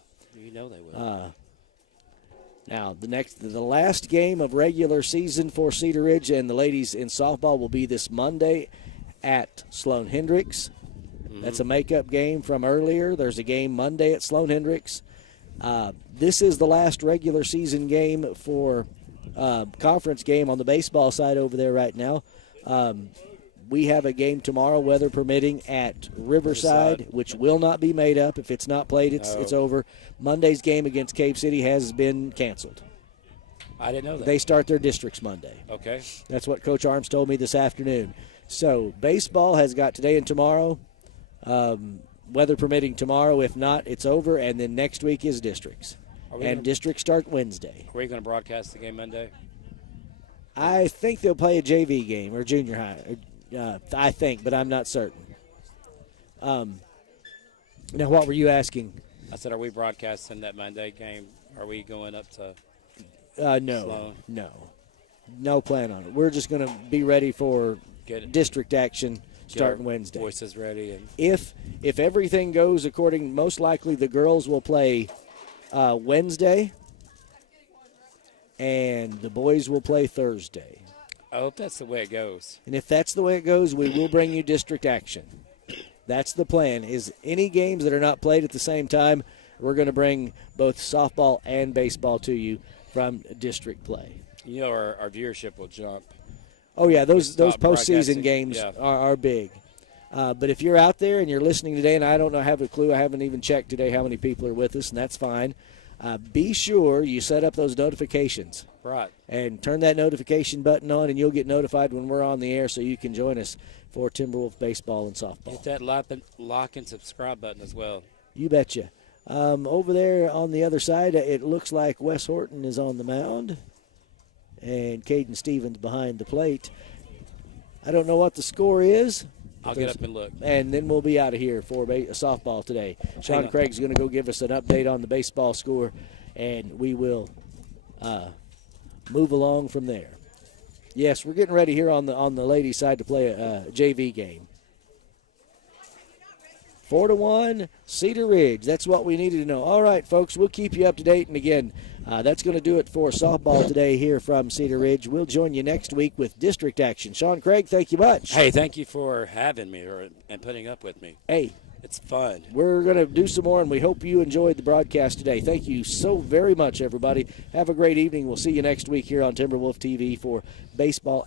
Now, the last game of regular season for Cedar Ridge and the ladies in softball will be this Monday at Sloan Hendricks. That's a makeup game from earlier. There's a game Monday at Sloan Hendricks. This is the last regular season game for conference game on the baseball side over there right now. We have a game tomorrow, weather permitting, at Riverside, which will not be made up. If it's not played, it's over. Monday's game against Cave City has been canceled. I didn't know that. They start their districts Monday. Okay. That's what Coach Arms told me this afternoon. So baseball has got today and tomorrow, weather permitting tomorrow. If not, it's over, and then next week is districts. And districts start Wednesday. Are we going to broadcast the game Monday? I think they'll play a JV game or junior high. I think, but I'm not certain. Now, what were you asking? I said, are we broadcasting that Monday game? Are we going up to No. No plan on it. We're just going to be ready for district action starting Wednesday. Voices ready. And if everything goes according, most likely the girls will play Wednesday, and the boys will play Thursday. I hope that's the way it goes. And if that's the way it goes, we will bring you district action. That's the plan, is any games that are not played at the same time, we're going to bring both softball and baseball to you from district play. You know, our viewership will jump. Oh, yeah, those postseason games are big. But if you're out there and you're listening today, and I don't have a clue, I haven't even checked today how many people are with us, and that's fine. Be sure you set up those notifications. Right. And turn that notification button on, and you'll get notified when we're on the air so you can join us for Timberwolf baseball and softball. Hit that like and subscribe button as well. You betcha. Over there on the other side, it looks like Wes Horton is on the mound, and Caden Stevens behind the plate. I don't know what the score is. I'll get up and look. And then we'll be out of here for softball today. Sean Craig's going to go give us an update on the baseball score, and we will move along from there. Yes, we're getting ready here on the ladies' side to play a JV game. 4-1, Cedar Ridge. That's what we needed to know. All right, folks, we'll keep you up to date. And again, that's going to do it for softball today here from Cedar Ridge. We'll join you next week with district action. Sean Craig, thank you much. Hey, thank you for having me and putting up with me. Hey. It's fun. We're going to do some more, and we hope you enjoyed the broadcast today. Thank you so very much, everybody. Have a great evening. We'll see you next week here on Timberwolf TV for baseball